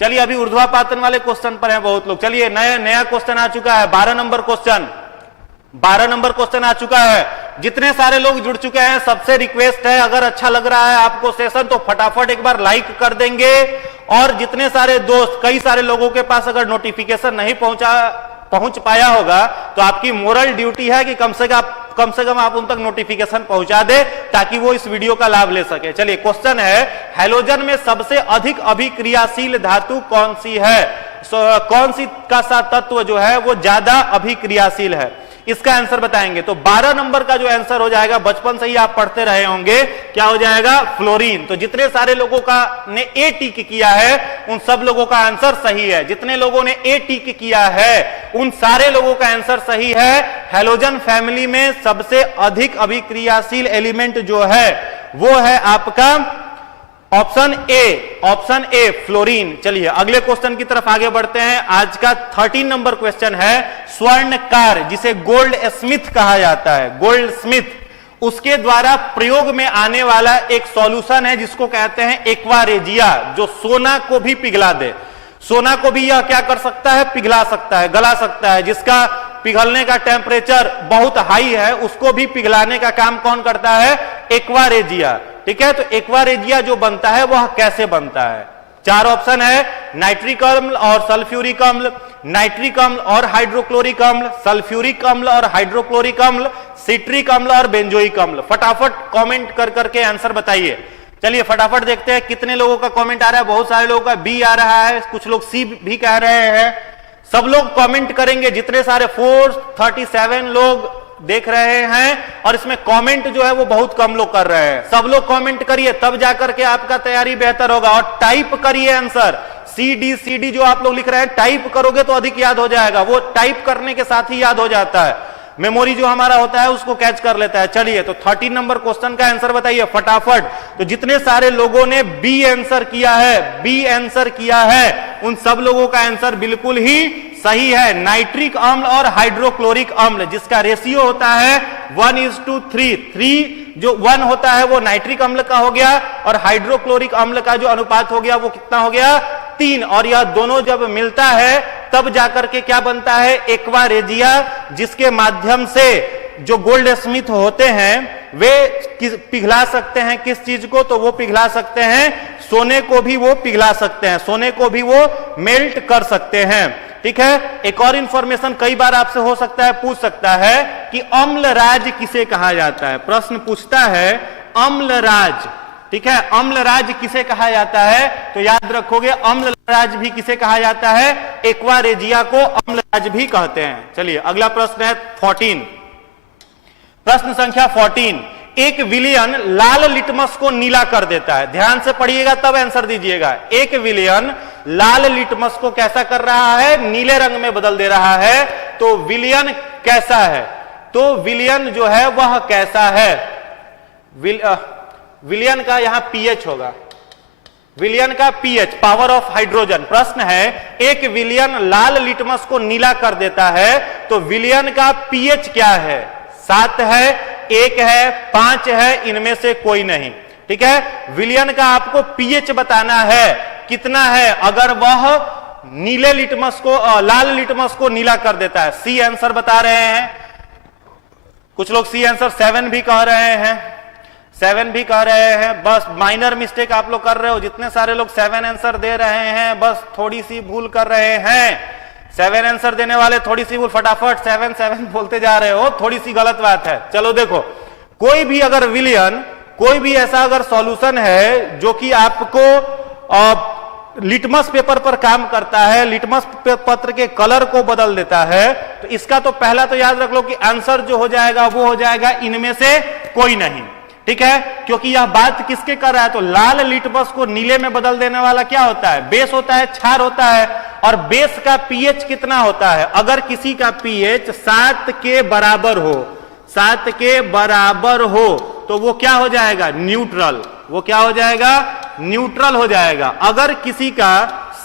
चलिए अभी ऊर्ध्वापातन वाले क्वेश्चन पर हैं बहुत लोग। चलिए नया क्वेश्चन आ चुका है, 12 नंबर क्वेश्चन, 12 नंबर क्वेश्चन आ चुका है। जितने सारे लोग जुड़ चुके हैं सबसे रिक्वेस्ट है, अगर अच्छा लग रहा है आपको सेशन तो फटाफट एक बार लाइक कर देंगे, और जितने सारे दोस्त, कई सारे लोगों के पास अगर नोटिफिकेशन नहीं पहुंच पाया होगा तो आपकी मोरल ड्यूटी है कि कम से कम आप उन तक नोटिफिकेशन पहुंचा दे ताकि वो इस वीडियो का लाभ ले सके। चलिए क्वेश्चन है, हैलोजन में सबसे अधिक अभिक्रियाशील धातु कौन सी है? कौन सी का सा तत्व जो है वो ज्यादा अभिक्रियाशील है? इसका आंसर बताएंगे। तो 12 नंबर का जो आंसर हो जाएगा, बचपन से ही आप पढ़ते रहे होंगे, क्या हो जाएगा? फ्लोरीन। तो जितने सारे लोगों का ने ए टिक किया है उन सब लोगों का आंसर सही है। जितने लोगों ने ए टिक किया है उन सारे लोगों का आंसर सही है। हैलोजन फैमिली में सबसे अधिक अभिक्रियाशील एलिमेंट जो है वो है आपका ऑप्शन ए फ्लोरीन। चलिए अगले क्वेश्चन की तरफ आगे बढ़ते हैं। आज का 13 नंबर क्वेश्चन है, स्वर्णकार जिसे गोल्ड स्मिथ कहा जाता है, गोल्ड स्मिथ, उसके द्वारा प्रयोग में आने वाला एक सॉल्यूशन है जिसको कहते हैं एक्वारेजिया, जो सोना को भी पिघला दे। सोना को भी यह क्या कर सकता है? पिघला सकता है, गला सकता है। जिसका पिघलने का टेम्परेचर बहुत हाई है उसको भी पिघलाने का काम कौन करता है? एक्वारेजिया। ठीक है, तो एक्वारेजिया जो बनता है वह कैसे बनता है? 4 ऑप्शन है, नाइट्रिक अम्ल और सल्फ्यूरिक अम्ल, नाइट्रिक अम्ल और हाइड्रोक्लोरिक अम्ल, सल्फ्यूरिक अम्ल और हाइड्रोक्लोरिक अम्ल, सिट्रिक अम्ल और बेंजोइक अम्ल। फटाफट कमेंट कर करके आंसर बताइए। चलिए फटाफट देखते हैं कितने लोगों का कमेंट आ रहा है। बहुत सारे लोगों का बी आ रहा है, कुछ लोग सी भी कह रहे हैं। सब लोग कमेंट करेंगे, जितने सारे 437 लोग देख रहे हैं, और इसमें कमेंट जो है वो बहुत कम लोग कर रहे हैं। सब लोग कमेंट करिए तब जाकर के आपका तैयारी बेहतर होगा, और टाइप करिए आंसर। सी डी जो आप लोग लिख रहे हैं टाइप करोगे तो अधिक याद हो जाएगा, वो टाइप करने के साथ ही याद हो जाता है, मेमोरी जो हमारा होता है उसको कैच कर लेता है। चलिए तो 13 नंबर क्वेश्चन का आंसर बताइए फटाफट। तो जितने सारे लोगों ने बी आंसर किया है उन सब लोगों का आंसर बिल्कुल ही सही है। नाइट्रिक अम्ल और हाइड्रोक्लोरिक अम्ल जिसका रेशियो होता है 1:3। 3 जो 1 होता है वो नाइट्रिक अम्ल का हो गया, और हाइड्रोक्लोरिक अम्ल का जो अनुपात हो गया वो कितना हो गया? 3। और यह दोनों जब मिलता है तब जाकर के क्या बनता है? एक्वारेजिया, जिसके माध्यम से जो गोल्ड स्मिथ होते हैं वे पिघला सकते हैं किस चीज को? तो वो पिघला सकते हैं सोने को भी, वो पिघला सकते हैं सोने को भी, वो मेल्ट कर सकते हैं। ठीक है, एक और इंफॉर्मेशन कई बार आपसे हो सकता है, पूछ सकता है कि अम्लराज किसे कहा जाता है? प्रश्न पूछता है अम्लराज। ठीक है, अम्लराज किसे कहा जाता है? तो याद रखोगे अम्लराज भी किसे कहा जाता है? एक्वारेजिया को अम्लराज भी कहते हैं। चलिए अगला प्रश्न है 14, प्रश्न संख्या 14। एक विलयन लाल लिटमस को नीला कर देता है। ध्यान से पढ़िएगा तब आंसर दीजिएगा। एक विलयन लाल लिटमस को कैसा कर रहा है? नीले रंग में बदल दे रहा है। तो विलयन कैसा है? तो विलयन जो है वह कैसा है? विलयन का यहां पीएच होगा, विलयन का पीएच, पावर ऑफ हाइड्रोजन। प्रश्न है, एक विलयन लाल लिटमस को नीला कर देता है तो विलयन का पीएच क्या है? 7 है, 1 है, 5 है, इनमें से कोई नहीं। ठीक है, विलयन का आपको पीएच बताना है कितना है अगर वह नीले लिटमस को, लाल लिटमस को नीला कर देता है। सी आंसर बता रहे हैं कुछ लोग, सी आंसर 7 भी कह रहे हैं, 7 भी कह रहे हैं। बस माइनर मिस्टेक आप लोग कर रहे हो, जितने सारे लोग 7 आंसर दे रहे हैं बस थोड़ी सी भूल कर रहे हैं। 7 आंसर देने वाले थोड़ी सी भूल, फटाफट 7 बोलते जा रहे हो, थोड़ी सी गलत बात है। चलो देखो, कोई भी अगर विलयन, कोई भी ऐसा अगर सॉल्यूशन है जो कि आपको लिटमस पेपर पर काम करता है, लिटमस पत्र के कलर को बदल देता है, तो इसका तो पहला तो याद रख लो कि आंसर जो हो जाएगा वो हो जाएगा इनमें से कोई नहीं। ठीक है, क्योंकि यह बात किसके कर रहा है, तो लाल लिटमस को नीले में बदल देने वाला क्या होता है, बेस होता है, क्षार होता है। और बेस का पीएच कितना होता है, अगर किसी का पीएच 7 के बराबर हो, 7 के बराबर हो, तो वो क्या हो जाएगा, न्यूट्रल। वो क्या हो जाएगा, न्यूट्रल हो जाएगा। अगर किसी का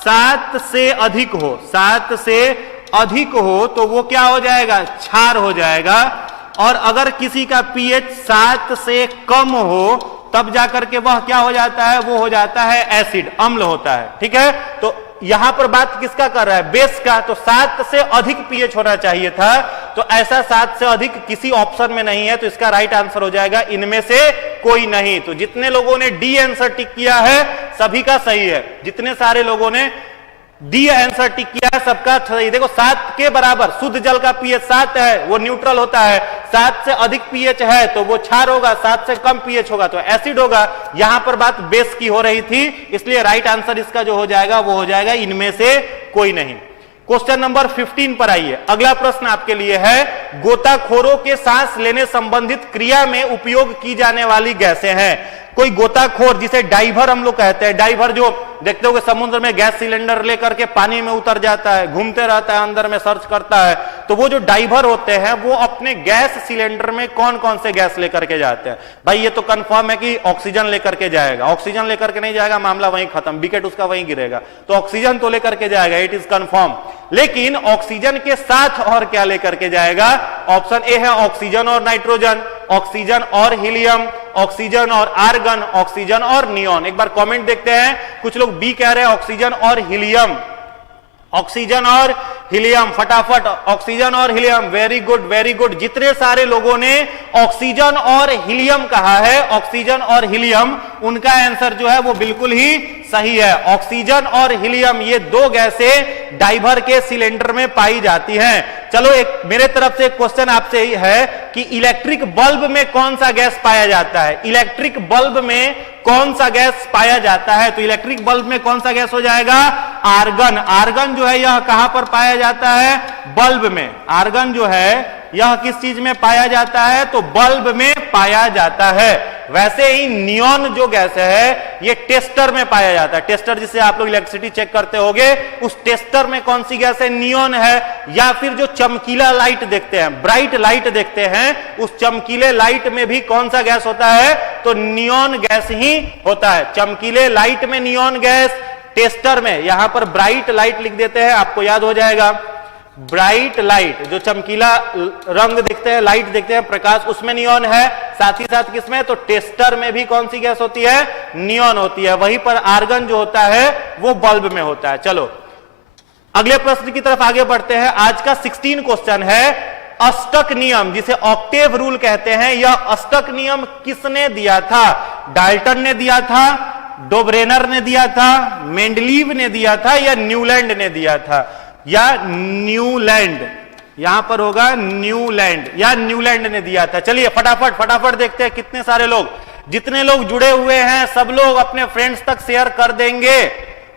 7 से अधिक हो, 7 से अधिक हो, तो वो क्या हो जाएगा, क्षार हो जाएगा। और अगर किसी का पीएच 7 से कम हो, तब जाकर के वह क्या हो जाता है, वो हो जाता है एसिड, अम्ल होता है। ठीक है, तो यहां पर बात किसका कर रहा है, बेस का। तो 7 से अधिक पीएच होना चाहिए था, तो ऐसा 7 से अधिक किसी ऑप्शन में नहीं है, तो इसका राइट आंसर हो जाएगा इनमें से कोई नहीं। तो जितने लोगों ने डी आंसर टिक किया है सभी का सही है, जितने सारे लोगों ने डी आंसर टिक किया है सबका सही। देखो 7 के बराबर शुद्ध जल का पीएच 7 है, वो न्यूट्रल होता है। 7 से अधिक पीएच है तो वो क्षार होगा, 7 से कम पीएच होगा तो एसिड होगा। यहां पर बात बेस की हो रही थी, इसलिए राइट आंसर इसका जो हो जाएगा वो हो जाएगा इनमें से कोई नहीं। क्वेश्चन नंबर 15 पर आइए। अगला प्रश्न आपके लिए है, गोताखोरों के सांस लेने संबंधित क्रिया में उपयोग की जाने वाली गैसें हैं। कोई गोताखोर, जिसे डाइवर हम लोग कहते हैं, डाइवर जो देखते हो कि समुद्र में गैस सिलेंडर लेकर के पानी में उतर जाता है, घूमते रहता है, अंदर में सर्च करता है, तो वो जो डाइवर होते हैं वो अपने गैस सिलेंडर में कौन कौन से गैस लेकर के जाते हैं। भाई ये तो कंफर्म है कि ऑक्सीजन लेकर के जाएगा, ऑक्सीजन लेकर के नहीं जाएगा मामला वहीं खत्म, विकेट उसका वहीं गिरेगा। तो ऑक्सीजन तो लेकर के जाएगा, इट इज कंफर्म। लेकिन ऑक्सीजन के साथ और क्या लेकर के जाएगा, ऑप्शन ए है ऑक्सीजन और नाइट्रोजन, ऑक्सीजन और हीलियम, ऑक्सीजन और आर्गन, ऑक्सीजन और नियॉन। एक बार कमेंट देखते हैं, कुछ लोग बी कह रहे हैं ऑक्सीजन और हीलियम, ऑक्सीजन और हीलियम, फटाफट ऑक्सीजन और helium. Very good very good, जितने सारे लोगों ने ऑक्सीजन और हीलियम कहा है, ऑक्सीजन और हीलियम, उनका आंसर जो है वो बिल्कुल ही सही है। ऑक्सीजन और हीलियम ये दो गैसें डाइवर के सिलेंडर में पाई जाती हैं। चलो एक मेरे तरफ से एक क्वेश्चन आपसे है कि इलेक्ट्रिक बल्ब में कौन सा गैस पाया जाता है, इलेक्ट्रिक बल्ब में कौन सा गैस पाया जाता है, तो इलेक्ट्रिक बल्ब में कौन सा गैस हो जाएगा, आर्गन। आर्गन जो है यह कहां पर पाया जाता है, बल्ब में। आर्गन जो है यह किस चीज में पाया जाता है, तो बल्ब में पाया जाता है। वैसे ही नियॉन जो गैस है ये टेस्टर में पाया जाता है। टेस्टर जिसे आप लोग इलेक्ट्रिसिटी चेक करते होंगे, उस टेस्टर में कौन सी गैस है, नियॉन है। या फिर जो चमकीला लाइट देखते हैं, ब्राइट लाइट देखते हैं, उस चमकीले लाइट में भी कौन सा गैस होता है, तो नियॉन गैस ही होता है। चमकीले लाइट में नियॉन गैस, टेस्टर में, यहां पर ब्राइट लाइट लिख देते हैं, आपको याद हो जाएगा। ब्राइट लाइट जो चमकीला रंग देखते हैं, लाइट देखते हैं, प्रकाश, उसमें नियॉन है। साथ ही साथ किसमें, तो टेस्टर में भी कौन सी गैस होती है, नियॉन होती है। वहीं पर आर्गन जो होता है वो बल्ब में होता है। चलो अगले प्रश्न की तरफ आगे बढ़ते हैं। आज का 16 क्वेश्चन है, अष्टक नियम जिसे ऑक्टेव रूल कहते हैं, यह अष्टक नियम किसने दिया था, डाल्टन ने दिया था, डोब्रेनर ने दिया था, मेंडलीव ने दिया था, या न्यूलैंड ने दिया था, या न्यूलैंड, यहां पर होगा न्यूलैंड, या न्यूलैंड ने दिया था। चलिए फटाफट फटाफट देखते हैं कितने सारे लोग, जितने लोग जुड़े हुए हैं सब लोग अपने फ्रेंड्स तक शेयर कर देंगे,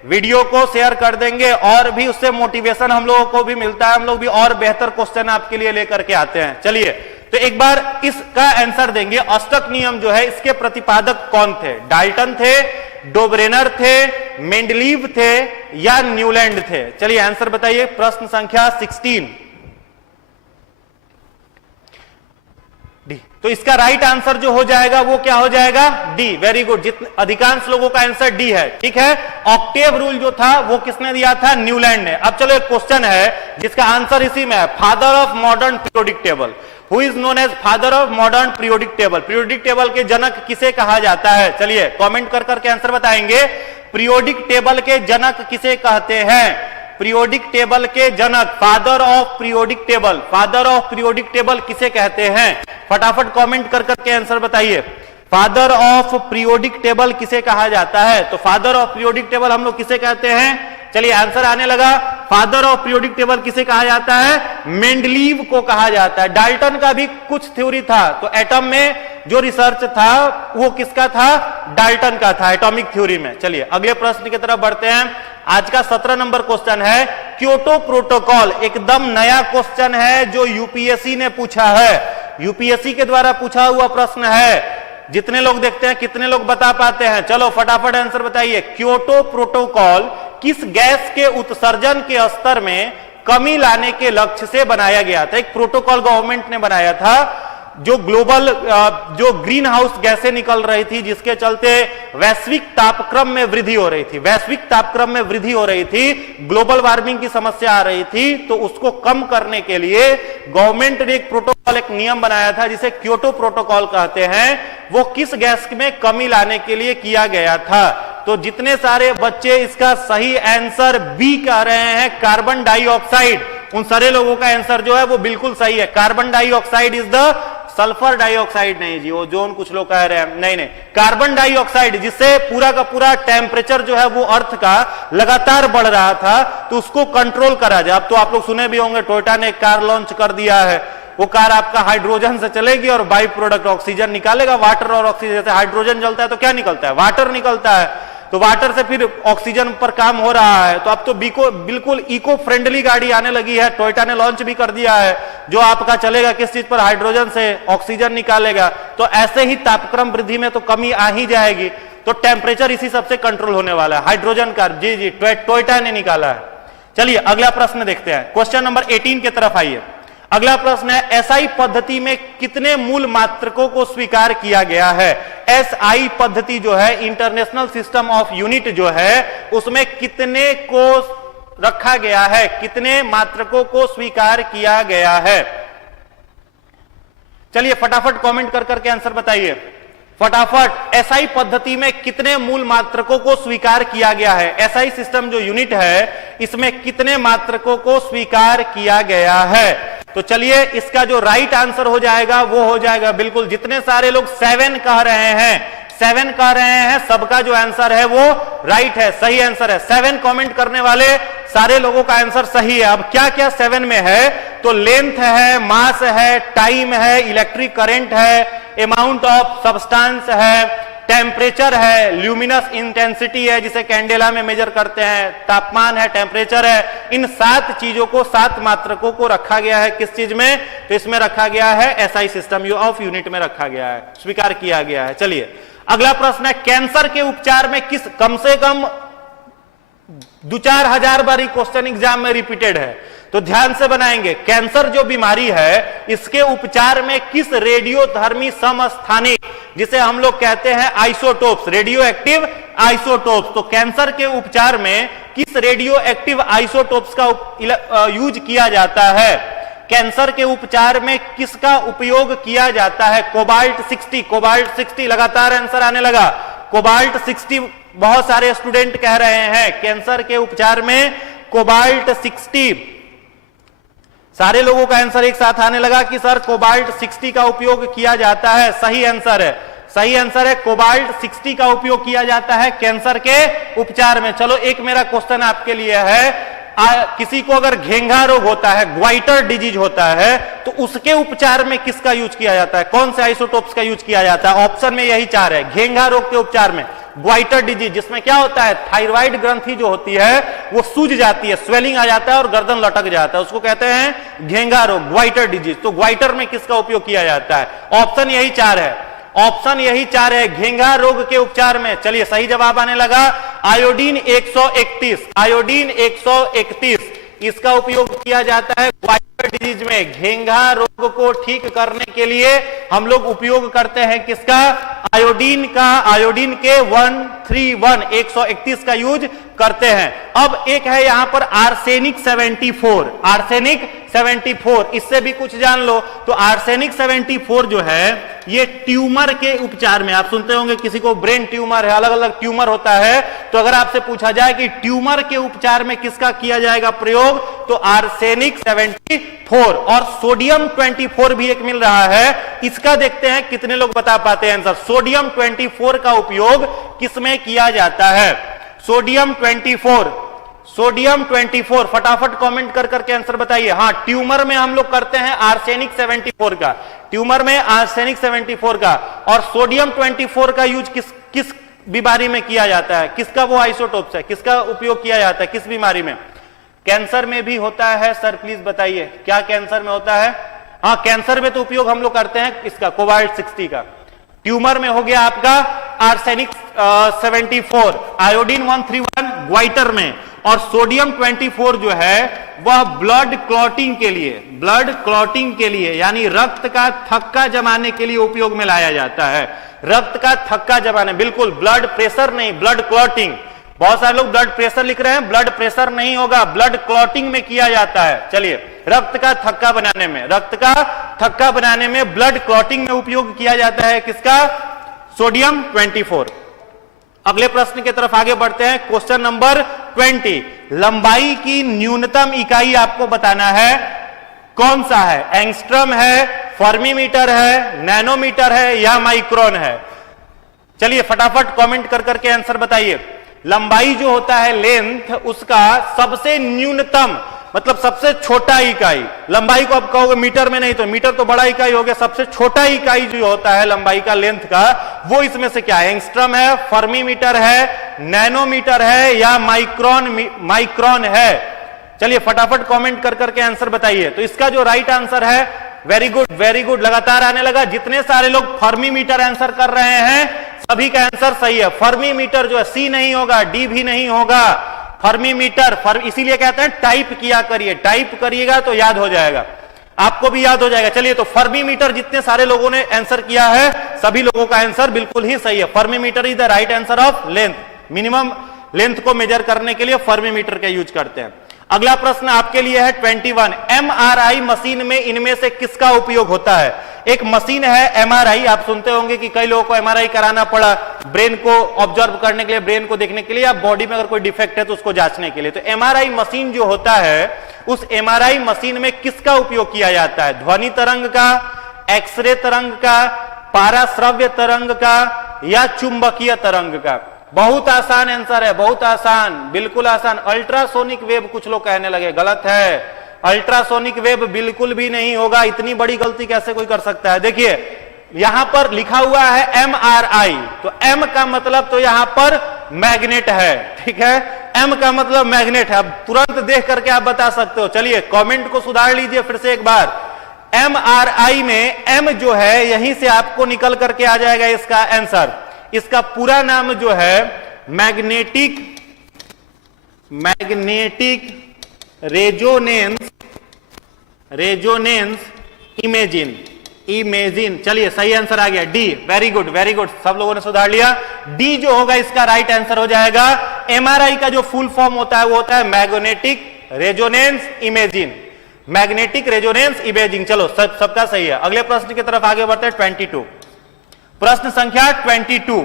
वीडियो को शेयर कर देंगे, और भी उससे मोटिवेशन हम लोगों को भी मिलता है, हम लोग भी और बेहतर क्वेश्चन आपके लिए लेकर के आते हैं। चलिए तो एक बार इसका आंसर देंगे। अष्टक नियम जो है इसके प्रतिपादक कौन थे, डाल्टन थे, डोब्रेनर थे, मेंडलीव थे, या न्यूलैंड थे। चलिए आंसर बताइए। प्रश्न संख्या 16 डी। तो इसका राइट आंसर जो हो जाएगा वो क्या हो जाएगा, डी। वेरी गुड, जितने अधिकांश लोगों का आंसर डी है। ठीक है, ऑक्टेव रूल जो था वो किसने दिया था, न्यूलैंड ने। अब चलो एक क्वेश्चन है जिसका आंसर इसी में है, father of modern periodic table, who is known as father of modern periodic table. Periodic table के जनक किसे कहा जाता है, चलिए कमेंट कर करके आंसर बताएंगे। पीरियोडिक टेबल के जनक किसे कहते हैं, पीरियोडिक टेबल के जनक, father of periodic table, father of periodic table किसे कहते हैं, फटाफट कमेंट कर करके आंसर बताइए। फादर ऑफ पीरियोडिक टेबल किसे कहा जाता है, तो फादर ऑफ पीरियोडिक टेबल हम लोग किसे कहते हैं, चलिए आंसर आने लगा। फादर ऑफ पीरियोडिक टेबल किसे कहा जाता है, मेंडलीव को कहा जाता है। डाल्टन का भी कुछ थ्योरी था, तो एटम में जो रिसर्च था वो किसका था, डाल्टन का था, एटॉमिक थ्योरी में। चलिए अगले प्रश्न की तरफ बढ़ते हैं। आज का 17 नंबर क्वेश्चन है, क्योटो प्रोटोकॉल, एकदम नया क्वेश्चन है जो यूपीएससी ने पूछा है, यूपीएससी के द्वारा पूछा हुआ प्रश्न है। जितने लोग देखते हैं कितने लोग बता पाते हैं? चलो फटाफट आंसर बताइए। क्योटो प्रोटोकॉल किस गैस के उत्सर्जन के स्तर में कमी लाने के लक्ष्य से बनाया गया था? एक प्रोटोकॉल गवर्नमेंट ने बनाया था जो ग्लोबल जो ग्रीन हाउस गैसें निकल रही थी, जिसके चलते वैश्विक तापक्रम में वृद्धि हो रही थी, वैश्विक तापक्रम में वृद्धि हो रही थी, ग्लोबल वार्मिंग की समस्या आ रही थी। तो उसको कम करने के लिए गवर्नमेंट ने एक प्रोटोकॉल, एक नियम बनाया था जिसे क्योटो प्रोटोकॉल कहते हैं। वो किस गैस में कमी लाने के लिए किया गया था? तो जितने सारे बच्चे इसका सही आंसर बी कह रहे हैं, कार्बन डाइऑक्साइड, उन सारे लोगों का आंसर जो है वो बिल्कुल सही है। Carbon dioxide is the sulphur dioxide नहीं जी, वो जोन कुछ लोग कह रहे हैं, नहीं नहीं, कार्बन डाइऑक्साइड, जिससे पूरा का पूरा टेम्परेचर जो है वो अर्थ का लगातार बढ़ रहा था, तो उसको कंट्रोल करा जाए। अब तो आप लोग सुने भी होंगे टोयोटा ने एक कार लॉन्च कर दिया है। वो कार आपका हाइड्रोजन से चलेगी और बाई प्रोडक्ट ऑक्सीजन निकालेगा। वाटर और ऑक्सीजन, जैसे हाइड्रोजन जलता है तो क्या निकलता है? वाटर निकलता है। तो वाटर से फिर ऑक्सीजन पर काम हो रहा है। तो अब तो बिल्कुल इको फ्रेंडली गाड़ी आने लगी है, टोयोटा ने लॉन्च भी कर दिया है, जो आपका चलेगा किस चीज पर? हाइड्रोजन से, ऑक्सीजन निकालेगा। तो ऐसे ही तापक्रम वृद्धि में तो कमी आ ही जाएगी, तो टेम्परेचर इसी सबसे कंट्रोल होने वाला है। हाइड्रोजन कार, जी जी, टोयोटा ने निकाला है। चलिए अगला प्रश्न देखते हैं, क्वेश्चन नंबर 18 की तरफ आइए। अगला प्रश्न है, एसआई पद्धति में कितने मूल मात्रकों को स्वीकार किया गया है? एसआई पद्धति जो है, इंटरनेशनल सिस्टम ऑफ यूनिट जो है, उसमें कितने को रखा गया है, कितने मात्रकों को स्वीकार किया गया है? चलिए फटाफट कमेंट कर करके आंसर बताइए फटाफट। एसआई पद्धति में कितने मूल मात्रकों को स्वीकार किया गया है? एसआई सिस्टम जो यूनिट है, इसमें कितने मात्रकों को स्वीकार किया गया है? तो चलिए इसका जो राइट आंसर हो जाएगा वो हो जाएगा बिल्कुल, जितने सारे लोग 7 कह रहे हैं, 7 कह रहे हैं, सबका जो आंसर है वो राइट है, सही आंसर है। 7 कमेंट करने वाले सारे लोगों का आंसर सही है। अब क्या क्या 7 में है? तो लेंथ है, मास है, टाइम है, इलेक्ट्रिक करंट है, अमाउंट ऑफ सब्सटेंस है, टेम्परेचर है, ल्यूमिनस इंटेंसिटी है जिसे कैंडेला में मेजर करते हैं, तापमान है, टेम्परेचर है। इन 7 चीजों को, 7 मात्रकों को रखा गया है किस चीज में? तो इसमें रखा गया है एसआई सिस्टम ऑफ यूनिट में रखा गया है, स्वीकार किया गया है। चलिए अगला प्रश्न है, कैंसर के उपचार में किस, कम से कम 2-4 हजार बार क्वेश्चन एग्जाम में रिपीटेड है, तो ध्यान से बनाएंगे। कैंसर जो बीमारी है, इसके उपचार में किस रेडियोधर्मी समस्थानिक, जिसे हम लोग कहते हैं आइसोटोप्स, रेडियो एक्टिव आइसोटोप्स, तो कैंसर के उपचार में किस रेडियो एक्टिव आइसोटोप्स का यूज किया जाता है? कैंसर के उपचार में किसका उपयोग किया जाता है? कोबाल्ट 60, कोबाल्ट 60, लगातार आंसर आने लगा। कोबाल्ट 60 बहुत सारे स्टूडेंट कह रहे हैं कैंसर के उपचार में कोबाल्ट 60। सारे लोगों का आंसर एक साथ आने लगा कि सर कोबाल्ट 60 का उपयोग किया जाता है, सही आंसर है, सही आंसर है, कोबाल्ट 60 का उपयोग किया जाता है कैंसर के उपचार में। चलो एक मेरा क्वेश्चन आपके लिए है, किसी को अगर घेंघा रोग होता है, ग्वाइटर डिजीज होता है, तो उसके उपचार में किसका यूज किया जाता है? कौन से आइसोटोप्स का यूज किया जाता है? ऑप्शन में यही 4 है। घेंघा रोग के उपचार में ग्वाइटर डिजीज, जिसमें क्या होता है, थायराइड ग्रंथि जो होती है वो सूज जाती है, स्वेलिंग आ जाता है और गर्दन लटक जाता है, उसको कहते हैं घेंघा रोग, ग्वाइटर डिजीज। तो ग्वाइटर में किसका उपयोग किया जाता है? ऑप्शन यही 4 है, ऑप्शन यही 4 है, घेंघा रोग के उपचार में। चलिए सही जवाब आने लगा आयोडीन 131, आयोडीन 131 इसका उपयोग किया जाता है ग्वाइटर डिजीज में। घेंघा रोग को ठीक करने के लिए हम लोग उपयोग करते हैं किसका? आयोडीन का, आयोडीन के 131 131 का यूज करते हैं। अब एक है यहां पर आर्सेनिक 74, आर्सेनिक 74, इससे भी कुछ जान लो। तो आर्सेनिक 74 जो है ये ट्यूमर के उपचार में, आप सुनते होंगे किसी को ब्रेन ट्यूमर है, अलग अलग ट्यूमर होता है, तो अगर आपसे पूछा जाए कि ट्यूमर के उपचार में किसका किया जाएगा प्रयोग, तो आर्सेनिक 74 और सोडियम 24 भी एक मिल रहा है। इसका देखते हैं कितने लोग बता पाते हैं आंसर। सोडियम 24 का उपयोग किसमें किया जाता है? सोडियम 24, सोडियम 24 फटाफट कमेंट कर करके आंसर बताइए। हाँ, ट्यूमर में हम लोग करते हैं आर्सेनिक 74 का, ट्यूमर में आर्सेनिक 74 का, और सोडियम 24 का यूज किस बीमारी में किया जाता है? किसका वो आइसोटोप्स है, किसका उपयोग किया जाता है, किस बीमारी में? कैंसर में भी होता है सर, प्लीज बताइए क्या कैंसर में होता है? हाँ, कैंसर में तो उपयोग हम लोग करते हैं इसका, कोबाल्ट 60 का। ट्यूमर में हो गया आपका आर्सेनिक 74, आयोडीन 131 ग्वाइटर में, और सोडियम 24 जो है वह ब्लड क्लॉटिंग के लिए यानी रक्त का थक्का जमाने के लिए उपयोग में लाया जाता है। रक्त का थक्का जमाने, बिल्कुल ब्लड प्रेशर नहीं, ब्लड क्लॉटिंग। बहुत सारे लोग ब्लड प्रेशर लिख रहे हैं, ब्लड प्रेशर नहीं होगा, ब्लड क्लॉटिंग में किया जाता है। चलिए, रक्त का थक्का बनाने में ब्लड क्लॉटिंग में उपयोग किया जाता है किसका? सोडियम 24। अगले प्रश्न की तरफ आगे बढ़ते हैं। क्वेश्चन नंबर 20, लंबाई की न्यूनतम इकाई आपको बताना है, कौन सा है? एंगस्ट्रम है, फर्मीमीटर है, नैनोमीटर है या माइक्रोन है? चलिए फटाफट कमेंट कर करके आंसर बताइए। लंबाई जो होता है लेंथ, उसका सबसे न्यूनतम मतलब सबसे छोटा इकाई, लंबाई को आप कहोगे मीटर में, नहीं तो मीटर तो बड़ा इकाई हो गया, सबसे छोटा इकाई जो होता है लंबाई का, लेंथ का, वो इसमें से क्या है? एंगस्ट्रम है, फर्मीमीटर है, नैनोमीटर है या माइक्रोन है? चलिए फटाफट कमेंट कर करके आंसर बताइए। तो इसका जो राइट आंसर है, वेरी गुड, लगातार आने लगा। जितने सारे लोग फर्मीमीटर आंसर कर रहे हैं सभी का आंसर सही है। फर्मीमीटर जो है सी नहीं होगा, डी भी नहीं होगा, फर्मीमीटर। इसीलिए कहते हैं टाइप किया करिए, टाइप करिएगा तो याद हो जाएगा, आपको भी याद हो जाएगा। चलिए, तो फर्मीमीटर जितने सारे लोगों ने आंसर किया है सभी लोगों का आंसर बिल्कुल ही सही है। फर्मीमीटर is the right answer of length. Minimum length को मेजर करने के लिए फर्मीमीटर का यूज करते हैं। अगला प्रश्न आपके लिए है 21, एमआरआई मशीन में इनमें से किसका उपयोग होता है? एक मशीन है एमआरआई, आप सुनते होंगे कि कई लोगों को एमआरआई कराना पड़ा ब्रेन को ऑब्जर्व करने के लिए, ब्रेन को देखने के लिए, या बॉडी में अगर कोई डिफेक्ट है तो उसको जांचने के लिए। तो एमआरआई मशीन जो होता है, उस एमआरआई मशीन में किसका उपयोग किया जाता है? ध्वनि तरंग का, एक्सरे तरंग का, पाराश्रव्य तरंग का या चुंबकीय तरंग का? बहुत आसान आंसर है, बहुत आसान, बिल्कुल आसान। अल्ट्रासोनिक वेव कुछ लोग कहने लगे, गलत है। अल्ट्रासोनिक वेव बिल्कुल भी नहीं होगा। इतनी बड़ी गलती कैसे कोई कर सकता है? देखिए यहां पर लिखा हुआ है एमआरआई, तो एम का मतलब तो यहां पर मैग्नेट है, ठीक है? एम का मतलब मैग्नेट है। अब तुरंत देख करके आप बता सकते हो। चलिए कमेंट को सुधार लीजिए फिर से एक बार। एमआरआई में एम जो है यहीं से आपको निकल करके आ जाएगा इसका आंसर। इसका पूरा नाम जो है मैग्नेटिक रेजोनेंस इमेजिन। चलिए सही आंसर आ गया डी। वेरी गुड, सब लोगों ने सुधार लिया। डी जो होगा इसका राइट आंसर हो जाएगा। एमआरआई का जो फुल फॉर्म होता है वो होता है मैग्नेटिक रेजोनेंस इमेजिंग। चलो सबका सही है। अगले प्रश्न की तरफ आगे बढ़ते हैं 22। प्रश्न संख्या 22,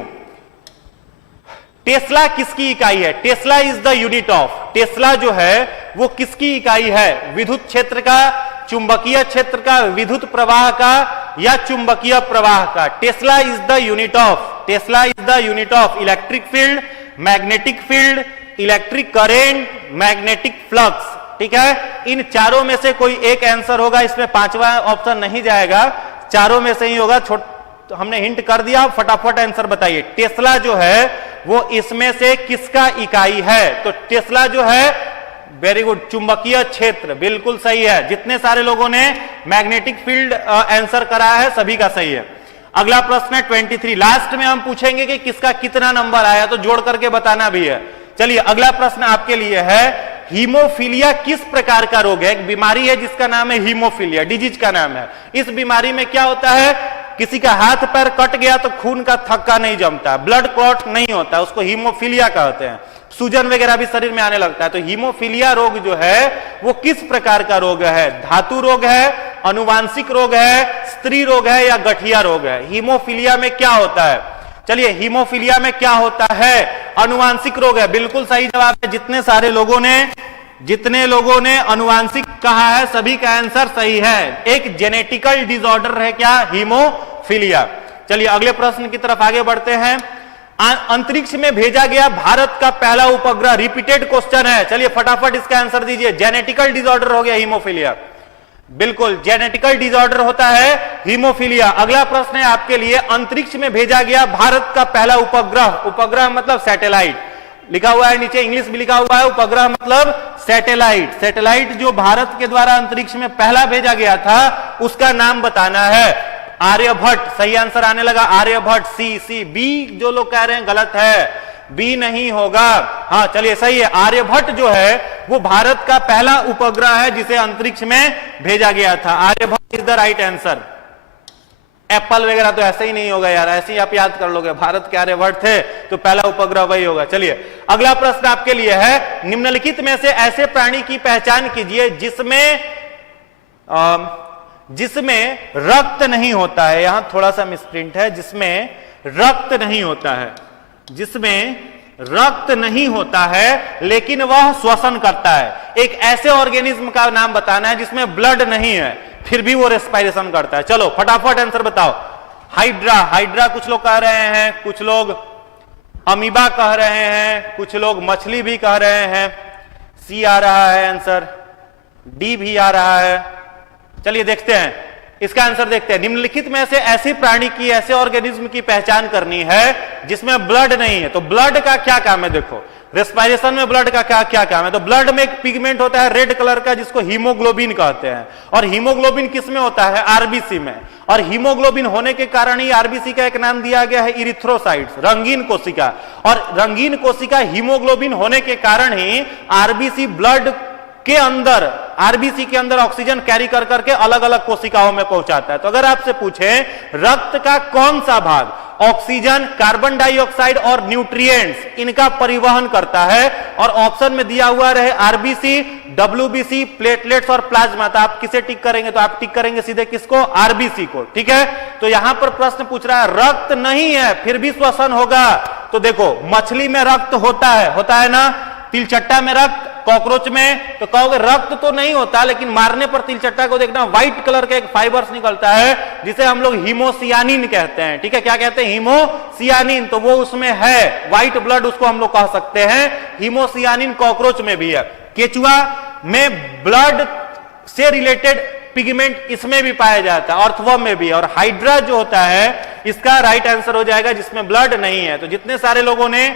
टेस्ला किसकी इकाई है? Tesla is the unit of, Tesla जो है वो किसकी इकाई है? विद्युत क्षेत्र का, चुंबकीय क्षेत्र का, विद्युत प्रवाह का या चुंबकीय प्रवाह का? Tesla is the unit of electric field, magnetic field, electric current, magnetic flux. ठीक है, इन चारों में से कोई एक आंसर होगा, इसमें पांचवा ऑप्शन नहीं जाएगा, चारों में से ही होगा। तो हमने हिंट कर दिया, फटाफट आंसर बताइए। टेस्ला जो है वो इसमें से किसका इकाई है? तो टेस्ला जो है, वेरी गुड, चुंबकीय क्षेत्र, बिल्कुल सही है। जितने सारे लोगों ने मैग्नेटिक फील्ड आंसर करा है सभी का सही है। अगला प्रश्न है 23। लास्ट में हम पूछेंगे कि किसका कितना नंबर आया, तो जोड़ करके बताना भी है। चलिए अगला प्रश्न आपके लिए है, हीमोफीलिया किस प्रकार का रोग है? एक बीमारी है जिसका नाम है हीमोफीलिया, डिजीज का नाम है। इस बीमारी में क्या होता है, किसी का हाथ पैर कट गया तो खून का थक्का नहीं जमता, ब्लड क्लॉट नहीं होता, उसको हीमोफीलिया कहते हैं। सूजन वगैरह भी शरीर में आने लगता है। तो हीमोफीलिया रोग जो है वो किस प्रकार का रोग है? धातु रोग है, अनुवांशिक रोग है, स्त्री रोग है या गठिया रोग है? हीमोफीलिया में क्या होता है? चलिए, हीमोफीलिया में क्या होता है? अनुवांशिक रोग है, बिल्कुल सही जवाब है। जितने लोगों ने अनुवांशिक कहा है सभी का आंसर सही है। एक जेनेटिकल डिसऑर्डर है क्या? हीमोफीलिया। चलिए अगले प्रश्न की तरफ आगे बढ़ते हैं। अंतरिक्ष में भेजा गया भारत का पहला उपग्रह, रिपीटेड क्वेश्चन है, चलिए फटाफट इसका आंसर दीजिए। जेनेटिकल डिसऑर्डर हो गया हीमोफीलिया, बिल्कुल जेनेटिकल डिसऑर्डर होता है हीमोफीलिया। अगला प्रश्न है आपके लिए, अंतरिक्ष में भेजा गया भारत का पहला उपग्रह, उपग्रह मतलब सैटेलाइट, लिखा हुआ है नीचे, इंग्लिश में लिखा हुआ है, उपग्रह मतलब सैटेलाइट। सैटेलाइट जो भारत के द्वारा अंतरिक्ष में पहला भेजा गया था उसका नाम बताना है। आर्यभट्ट, सही आंसर आने लगा आर्यभट्ट, सी। बी जो लोग कह रहे हैं गलत है, बी नहीं होगा। हाँ चलिए सही है, आर्यभट्ट जो है वो भारत का पहला उपग्रह है जिसे अंतरिक्ष में भेजा गया था। Aryabhata is the right answer. Apple वगैरह तो ऐसे ही नहीं होगा यार, ऐसे ही आप याद कर लोगे, भारत के आर्यभट्ट थे तो पहला उपग्रह वही होगा। चलिए अगला प्रश्न आपके लिए है, निम्नलिखित में से ऐसे प्राणी की पहचान कीजिए जिसमें रक्त नहीं होता है। यहां थोड़ा सा मिसप्रिंट है, जिसमें रक्त नहीं होता है, जिसमें रक्त नहीं होता है लेकिन वह श्वसन करता है। एक ऐसे ऑर्गेनिज्म का नाम बताना है जिसमें ब्लड नहीं है फिर भी वो रेस्पिरेशन करता है। चलो फटाफट आंसर बताओ। हाइड्रा, हाइड्रा कुछ लोग कह रहे हैं, कुछ लोग अमीबा कह रहे हैं, कुछ लोग मछली भी कह रहे हैं। सी आ रहा है आंसर, डी भी आ रहा है। चलिए देखते हैं इसका आंसर, देखते हैं। निम्नलिखित में से ऐसे प्राणी की, ऐसे ऑर्गेनिज्म की पहचान करनी है जिसमें ब्लड नहीं है। तो ब्लड का क्या काम है, देखो रेस्पिरेशन में ब्लड का क्या क्या काम है। तो ब्लड में एक पिगमेंट होता है रेड कलर का जिसको हीमोग्लोबिन कहते हैं, और हीमोग्लोबिन किस में होता है, आरबीसी में। और हीमोग्लोबिन होने के कारण ही आरबीसी का एक नाम दिया गया है इरिथ्रोसाइट्स, रंगीन कोशिका। और रंगीन कोशिका हीमोग्लोबिन होने के कारण ही आरबीसी ब्लड के अंदर, आरबीसी के अंदर ऑक्सीजन कैरी कर करके अलग अलग कोशिकाओं में पहुंचाता है। तो अगर आपसे पूछे रक्त का कौन सा भाग ऑक्सीजन, कार्बन डाइऑक्साइड और न्यूट्रिएंट्स इनका परिवहन करता है, और ऑप्शन में दिया हुआ रहे आरबीसी, डब्ल्यूबीसी, प्लेटलेट्स और प्लाज्मा, तो आप किसे टिक करेंगे, तो आप टिक करेंगे सीधे किसको, आरबीसी को। ठीक है, तो यहां पर प्रश्न पूछ रहा है रक्त नहीं है फिर भी श्वसन होगा। तो देखो मछली में रक्त होता है ना, तिलचट्टा में रक्त, कॉकरोच में, तो कहोगे रक्त तो नहीं होता, लेकिन मारने पर तिलचट्टा को देखना व्हाइट कलर का एक फाइबर्स निकलता है जिसे हम लोग हीमोसियानिन कहते हैं। ठीक है, क्या कहते हैं, हीमोसियानिन, तो वो उसमें है, व्हाइट ब्लड उसको हम लोग कह सकते हैं। हीमोसियानिन कॉकरोच में भी है। केचुआ में ब्लड से रिलेटेड पिगमेंट इसमें भी पाया जाता है, अर्थवर्म में भी। और हाइड्रा जो होता है इसका राइट आंसर हो जाएगा जिसमें ब्लड नहीं है। तो जितने सारे लोगों ने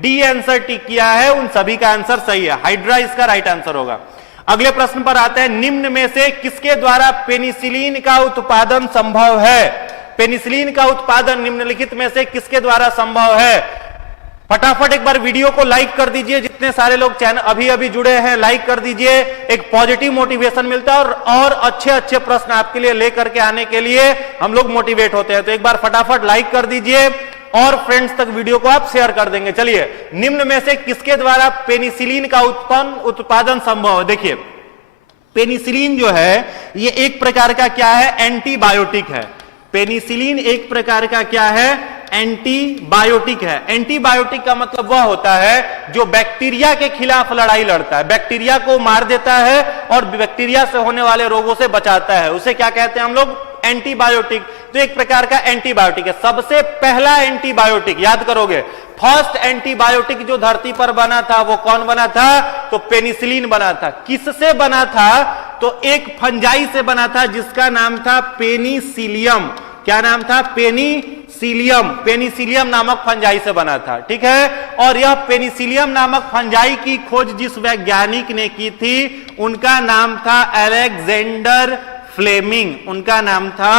डी आंसर टिक किया है उन सभी का आंसर सही है, हाइड्रा इसका राइट आंसर होगा। अगले प्रश्न पर आते हैं, निम्न में से किसके द्वारा पेनिसिलिन का उत्पादन संभव है। पेनिसिलिन का उत्पादन निम्नलिखित में से किसके द्वारा संभव है। फटाफट एक बार वीडियो को लाइक कर दीजिए, जितने सारे लोग चैनल अभी अभी जुड़े हैं लाइक कर दीजिए, एक पॉजिटिव मोटिवेशन मिलता है और अच्छे अच्छे प्रश्न आपके लिए लेकर के आने के लिए हम लोग मोटिवेट होते हैं। तो एक बार फटाफट लाइक कर दीजिए और फ्रेंड्स तक वीडियो को आप शेयर कर देंगे। चलिए, निम्न में से किसके द्वारा पेनिसिलिन का उत्पादन संभव है। देखिए पेनिसिलिन जो है ये एक प्रकार का क्या है, एंटीबायोटिक है। पेनिसिलिन एक प्रकार का क्या है, एंटीबायोटिक है। एंटीबायोटिक का मतलब वह होता है जो बैक्टीरिया के खिलाफ लड़ाई लड़ता है, बैक्टीरिया को मार देता है और बैक्टीरिया से होने वाले रोगों से बचाता है, उसे क्या कहते हैं हम लोग, एंटीबायोटिक। तो एक प्रकार का एंटीबायोटिक है। सबसे पहला एंटीबायोटिक याद करोगे, फर्स्ट एंटीबायोटिक जो धरती पर बना था वो कौन बना था, तो पेनिसिलिन बना था। किससे बना था, तो एक फंजाई से बना था जिसका नाम था पेनिसिलियम। क्या नाम था, पेनिसिलियम। पेनिसिलियम नामक फंजाई से बना था। ठीक है, और यह पेनिसिलियम नामक फंजाई की खोज जिस वैज्ञानिक ने की थी उनका नाम था अलेक्जेंडर फ्लेमिंग। उनका नाम था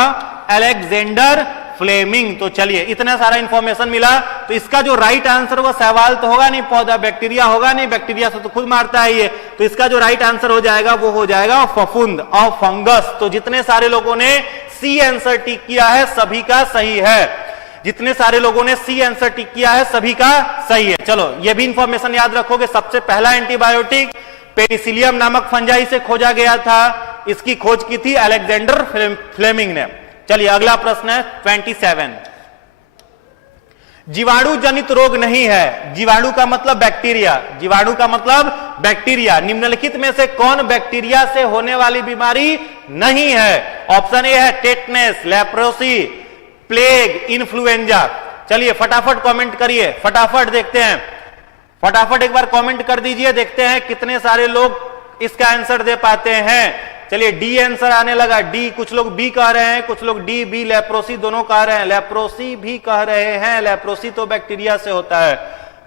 अलेक्जेंडर फ्लेमिंग। तो चलिए इतना सारा इंफॉर्मेशन मिला, तो इसका जो राइट आंसर होगा, सवाल तो होगा नहीं, पौधा बैक्टीरिया होगा नहीं, बैक्टीरिया से तो खुद मारता है ये, तो इसका जो राइट आंसर हो जाएगा वो हो जाएगा फफूंद और फंगस। तो जितने सारे लोगों ने सी आंसर टिक किया है सभी का सही है, जितने सारे लोगों ने सी आंसर टिक किया है सभी का सही है। चलो ये भी इंफॉर्मेशन याद रखोगे, सबसे पहला एंटीबायोटिक पेनिसिलियम नामक फंजाई से खोजा गया था, इसकी खोज की थी अलेक्जेंडर फ्लेमिंग ने। चलिए अगला प्रश्न है 27। जीवाणु जनित रोग नहीं है। जीवाणु का मतलब बैक्टीरिया, जीवाणु का मतलब बैक्टीरिया। निम्नलिखित में से कौन बैक्टीरिया से होने वाली बीमारी नहीं है। ऑप्शन ए है टेटनेस, लेप्रोसी, प्लेग, इन्फ्लुएंजा। चलिए फटाफट कमेंट करिए, फटाफट देखते हैं, फटाफट एक बार कमेंट कर दीजिए, देखते हैं कितने सारे लोग इसका आंसर दे पाते हैं। चलिए डी आंसर आने लगा, डी। कुछ लोग बी कह रहे हैं, कुछ लोग डी बी, लेप्रोसी दोनों कह रहे हैं, लेप्रोसी भी कह रहे हैं। लेप्रोसी तो बैक्टीरिया से होता है,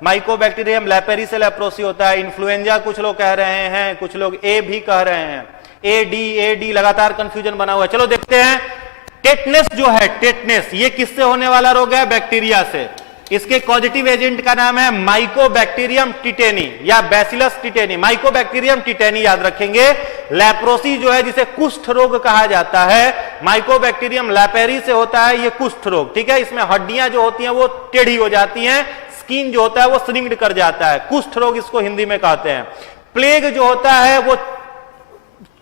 माइकोबैक्टीरियम लेपेरी से लेप्रोसी होता है। इन्फ्लुएंजा कुछ लोग कह रहे हैं, कुछ लोग ए भी कह रहे हैं। ए डी लगातार कंफ्यूजन बना हुआ है। चलो देखते हैं टेटनेस जो है, टेटनेस, ये किससे होने वाला रोग है? बैक्टीरिया से। इसके कॉजेटिव एजेंट का नाम है माइकोबैक्टीरियम टिटेनी या बैसिलस टिटेनी। माइकोबैक्टीरियम टिटेनी याद रखेंगे। लेप्रोसी जो है, जिसे कुष्ठ रोग कहा जाता है, माइकोबैक्टीरियम लैपेरी से होता है ये कुष्ठ रोग, ठीक है। इसमें हड्डियां जो होती हैं वो टेढ़ी हो जाती हैं, स्किन जो होता है वो श्रिंक्ड कर जाता है, कुष्ठ रोग इसको हिंदी में कहते हैं। प्लेग जो होता है वो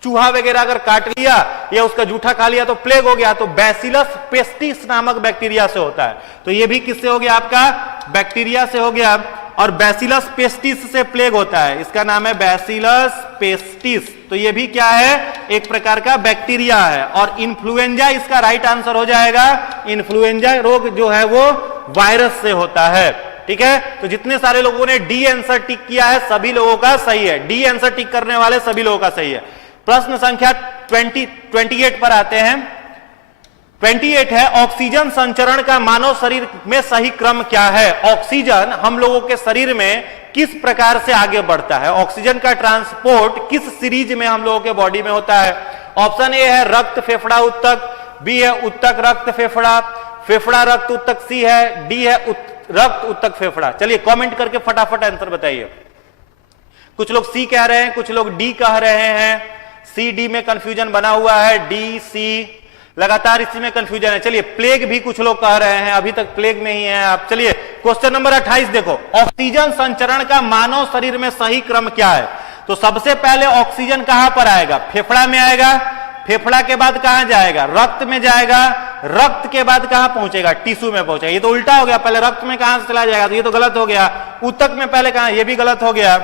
चूहा वगैरह अगर काट लिया या उसका जूठा खा लिया तो प्लेग हो गया, तो बैसिलस पेस्टिस नामक बैक्टीरिया से होता है। तो ये भी किससे हो गया? आपका बैक्टीरिया से हो गया। और बैसिलस पेस्टिस से प्लेग होता है, इसका नाम है बैसिलस पेस्टिस। तो ये भी क्या है? एक प्रकार का बैक्टीरिया है। और इन्फ्लुएंजा इसका राइट आंसर हो जाएगा। इन्फ्लुएंजा रोग जो है वो वायरस से होता है, ठीक है। तो जितने सारे लोगों ने डी आंसर टिक किया है सभी लोगों का सही है। डी आंसर टिक करने वाले सभी लोगों का सही है। प्रश्न संख्या 28 पर आते हैं। 28 है, ऑक्सीजन संचरण का मानव शरीर में सही क्रम क्या है? ऑक्सीजन हम लोगों के शरीर में किस प्रकार से आगे बढ़ता है? ऑक्सीजन का ट्रांसपोर्ट किस सीरीज में हम लोगों के बॉडी में होता है? ऑप्शन ए है रक्त फेफड़ा उत्तक, बी है उत्तक रक्त फेफड़ा, फेफड़ा रक्त उत्तक सी है, डी है रक्त उत्तक फेफड़ा। चलिए कमेंट करके फटाफट आंसर बताइए। कुछ लोग सी कह रहे हैं, कुछ लोग डी कह रहे हैं। सी डी में कंफ्यूजन बना हुआ है, डी सी लगातार इसी में कंफ्यूजन है। चलिए प्लेग भी कुछ लोग कह रहे हैं, अभी तक प्लेग में ही है आप। चलिए क्वेश्चन नंबर 28 देखो, ऑक्सीजन संचरण का मानव शरीर में सही क्रम क्या है? तो सबसे पहले ऑक्सीजन कहां पर आएगा? फेफड़ा में आएगा। फेफड़ा के बाद कहां जाएगा? रक्त में जाएगा। रक्त के बाद कहां पहुंचेगा? टिश्यू में पहुंचेगा। ये तो उल्टा हो गया, पहले रक्त में कहां से चला जाएगा, तो ये तो गलत हो गया। उत्तक में पहले कहां? ये भी गलत हो गया।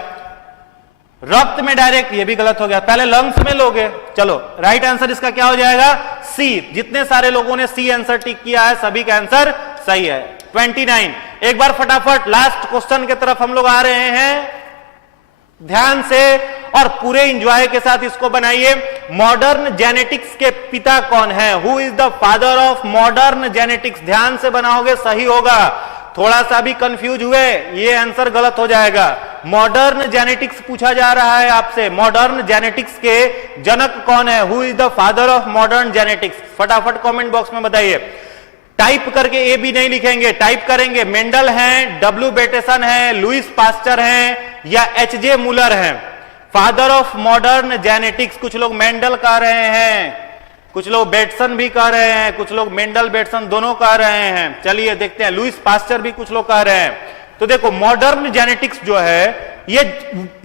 रक्त में डायरेक्ट, ये भी गलत हो गया। पहले लंग्स में लोगे। चलो राइट आंसर इसका क्या हो जाएगा? सी। जितने सारे लोगों ने सी आंसर टिक किया है सभी का आंसर सही है। 29 एक बार फटाफट लास्ट क्वेश्चन की तरफ हम लोग आ रहे हैं, ध्यान से और पूरे एंजॉय के साथ इसको बनाइए। मॉडर्न जेनेटिक्स के पिता कौन है? Who is the father of modern genetics? ध्यान से बनाओगे सही होगा। थोड़ा सा भी कंफ्यूज हुए ये आंसर गलत हो जाएगा। मॉडर्न जेनेटिक्स पूछा जा रहा है आपसे। मॉडर्न जेनेटिक्स के जनक कौन है? Who is the father of modern genetics? फटाफट कमेंट बॉक्स में बताइए। टाइप करके ए बी नहीं लिखेंगे, टाइप करेंगे। मेंडल हैं, डब्ल्यू बेटेसन है, लुइस पास्चर हैं या एच जे मुलर हैं? फादर ऑफ मॉडर्न जेनेटिक्स कुछ लोग मेंडल कह रहे हैं, कुछ लोग बेटसन भी कह रहे हैं, कुछ लोग मेंडल बेटसन दोनों कह रहे हैं। चलिए देखते हैं, लुइस पास्चर भी कुछ लोग कह रहे हैं। तो देखो मॉडर्न जेनेटिक्स जो है ये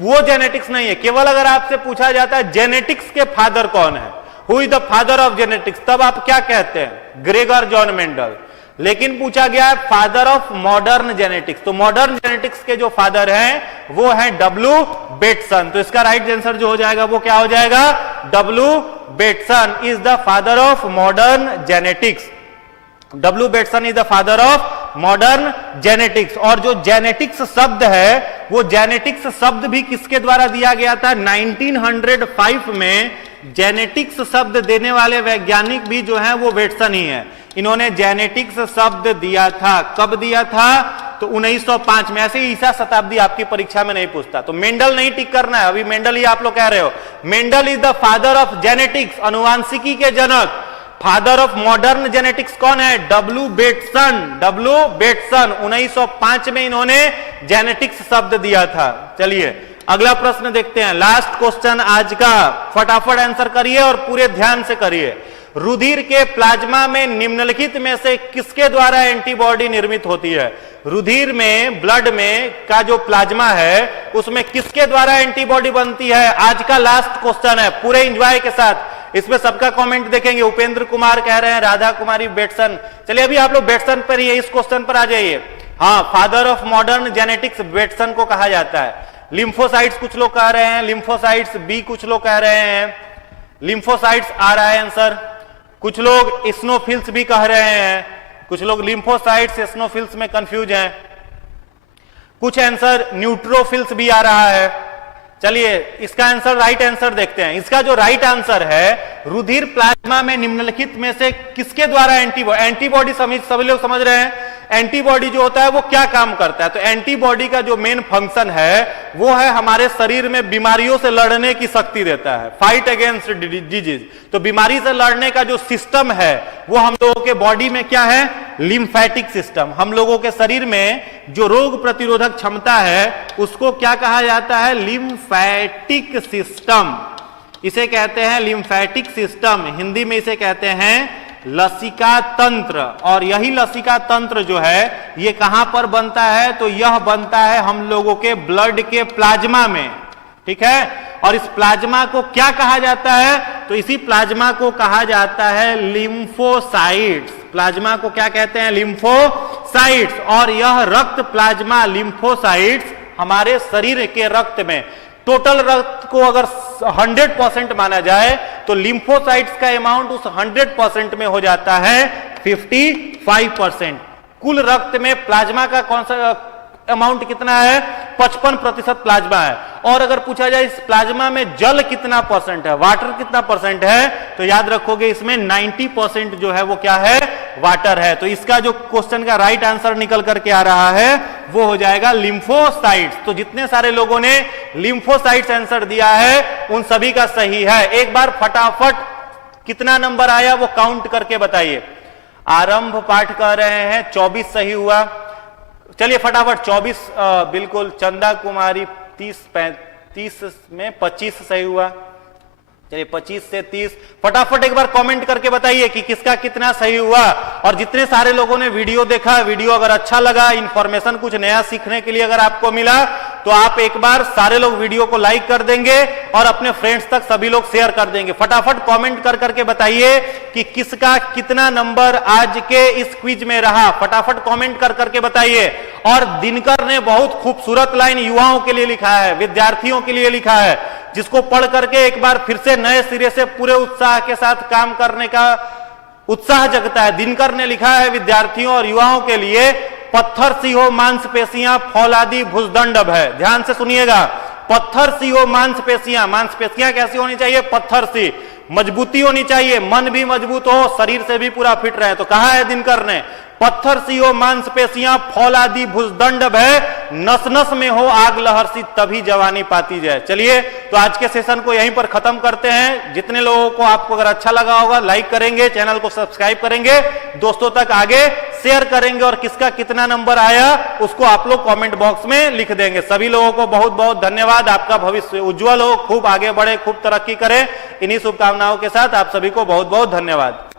वो जेनेटिक्स नहीं है। केवल अगर आपसे पूछा जाता है जेनेटिक्स के फादर कौन है, who is the father of genetics, तब आप क्या कहते हैं? Gregor John Mendel. लेकिन पूछा गया है फादर ऑफ मॉडर्न जेनेटिक्स, तो मॉडर्न जेनेटिक्स के जो फादर हैं वो हैं डब्ल्यू बेटसन। तो इसका राइट आंसर जो हो जाएगा वो क्या हो जाएगा? W Bateson is the father of modern genetics. W Bateson is the father of modern genetics. और जो जेनेटिक्स शब्द है वो जेनेटिक्स शब्द भी किसके द्वारा दिया गया था? 1905 में जेनेटिक्स शब्द देने वाले वैज्ञानिक भी जो है वो बेटसन ही है। इन्होंने जेनेटिक्स शब्द दिया था। कब दिया था? तो 1905 में। ऐसे ईसा शताब्दी आपकी परीक्षा में नहीं पूछता। तो मेंडल नहीं टिक करना है, अभी मेंडल ही आप लोग कह रहे हो। Mendel is the father of genetics, अनुवांशिकी के जनक। फादर ऑफ मॉडर्न जेनेटिक्स कौन है? W Bateson. डब्ल्यू बेटसन 1905 में इन्होंने जेनेटिक्स शब्द दिया था। चलिए अगला प्रश्न देखते हैं, लास्ट क्वेश्चन आज का। फटाफट आंसर करिए और पूरे ध्यान से करिए। रुधिर के प्लाज्मा में निम्नलिखित में से किसके द्वारा एंटीबॉडी निर्मित होती है? रुधिर में, ब्लड में का जो प्लाज्मा है उसमें किसके द्वारा एंटीबॉडी बनती है? आज का लास्ट क्वेश्चन है, पूरे एंजॉय के साथ। इसमें सबका कमेंट देखेंगे। उपेंद्र कुमार कह रहे हैं राधा कुमारी बेटसन। चलिए अभी आप लोग बेटसन पर ही है, इस क्वेश्चन पर आ जाइए। हाँ, father of modern genetics Bateson को कहा जाता है। लिम्फोसाइट्स कुछ लोग कह रहे हैं, लिम्फोसाइट्स बी कुछ लोग कह रहे हैं। लिम्फोसाइट्स आ रहा है आंसर। कुछ लोग इस्नोफिल्स भी कह रहे हैं, कुछ लोग लिम्फोसाइट्स इस्नोफिल्स में कंफ्यूज हैं। कुछ आंसर न्यूट्रोफिल्स भी आ रहा है। चलिए इसका आंसर, राइट आंसर देखते हैं। इसका जो राइट आंसर है, रुधिर प्लाज्मा में निम्नलिखित में से किसके द्वारा एंटीबॉडी, सभी लोग समझ रहे हैं, एंटीबॉडी जो होता है वो क्या काम करता है? तो एंटीबॉडी का जो मेन फंक्शन है वो है हमारे शरीर में बीमारियों से लड़ने की शक्ति देता है, फाइट अगेंस्ट डिजीज। तो बीमारी से लड़ने का जो सिस्टम है वो हम लोगों के बॉडी में क्या है? Lymphatic system. हम लोगों के शरीर में जो रोग प्रतिरोधक क्षमता है उसको क्या कहा जाता है? Lymphatic system. इसे कहते हैं लिम्फेटिक सिस्टम, हिंदी में इसे कहते हैं लसिका तंत्र। और यही लसिका तंत्र जो है ये कहां पर बनता है? तो यह बनता है हम लोगों के ब्लड के प्लाज्मा में, ठीक है। और इस प्लाज्मा को क्या कहा जाता है? तो इसी प्लाज्मा को कहा जाता है लिम्फोसाइट्स। प्लाज्मा को क्या कहते हैं? लिम्फोसाइट्स। और यह रक्त प्लाज्मा लिम्फोसाइट्स हमारे शरीर के रक्त में, टोटल रक्त को अगर 100% माना जाए तो लिम्फोसाइट्स का अमाउंट उस 100% में हो जाता है 55%। कुल रक्त में प्लाज्मा का कौन सा अमाउंट कितना है? 55% प्लाज्मा है। और अगर पूछा जाए इस प्लाज्मा में जल कितना परसेंट है, वाटर कितना परसेंट है, तो याद रखोगे इसमें 90% जो है वो क्या है? वाटर है। तो इसका जो क्वेश्चन का राइट आंसर निकल करके आ रहा है वो हो जाएगा लिम्फोसाइट्स। तो जितने सारे लोगों ने लिम्फोसाइट्स आंसर दिया है उन सभी का सही है। एक बार फटाफट कितना नंबर आया वो काउंट करके बताइए। आरंभ पाठ कर रहे हैं 24 सही हुआ। चलिए फटाफट 24 बिल्कुल। चंदा कुमारी 30 में 25 सही हुआ। चलिए 25 से 30 फटाफट एक बार कमेंट करके बताइए कि किसका कितना सही हुआ। और जितने सारे लोगों ने वीडियो देखा, वीडियो अगर अच्छा लगा, इंफॉर्मेशन कुछ नया सीखने के लिए अगर आपको मिला, तो आप एक बार सारे लोग वीडियो को लाइक कर देंगे और अपने फ्रेंड्स तक सभी लोग शेयर कर देंगे। फटाफट कमेंट कर करके बताइए कि किसका कितना नंबर आज के इस क्विज में रहा। फटाफट कमेंट कर करके बताइए। और दिनकर ने बहुत खूबसूरत लाइन युवाओं के लिए लिखा है, विद्यार्थियों के लिए लिखा है, जिसको पढ़ करके एक बार फिर से नए सिरे से पूरे उत्साह के साथ काम करने का उत्साह जगता है। दिनकर ने लिखा है विद्यार्थियों और युवाओं के लिए, पत्थर सी हो मांसपेशियां, फौलादी भुजदंड है। ध्यान से सुनिएगा, पत्थर सी हो मांसपेशियां। मांसपेशियां कैसी होनी चाहिए? पत्थर सी। मजबूती होनी चाहिए, मन भी मजबूत हो, शरीर से भी पूरा फिट रहे। तो कहा है दिनकर ने, पत्थर सी हो मांसपेशियां, फौलादी भुजदंड भय, नस नस में हो आग लहर सी, तभी जवानी पाती जाए। चलिए तो आज के सेशन को यहीं पर खत्म करते हैं। जितने लोगों को आपको अगर अच्छा लगा होगा लाइक करेंगे, चैनल को सब्सक्राइब करेंगे, दोस्तों तक आगे शेयर करेंगे और किसका कितना नंबर आया उसको आप लोग कमेंट बॉक्स में लिख देंगे। सभी लोगों को बहुत बहुत धन्यवाद। आपका भविष्य उज्जवल हो, खूब आगे बढ़े, खूब तरक्की करें। इन्हीं शुभकामनाओं के साथ आप सभी को बहुत बहुत धन्यवाद।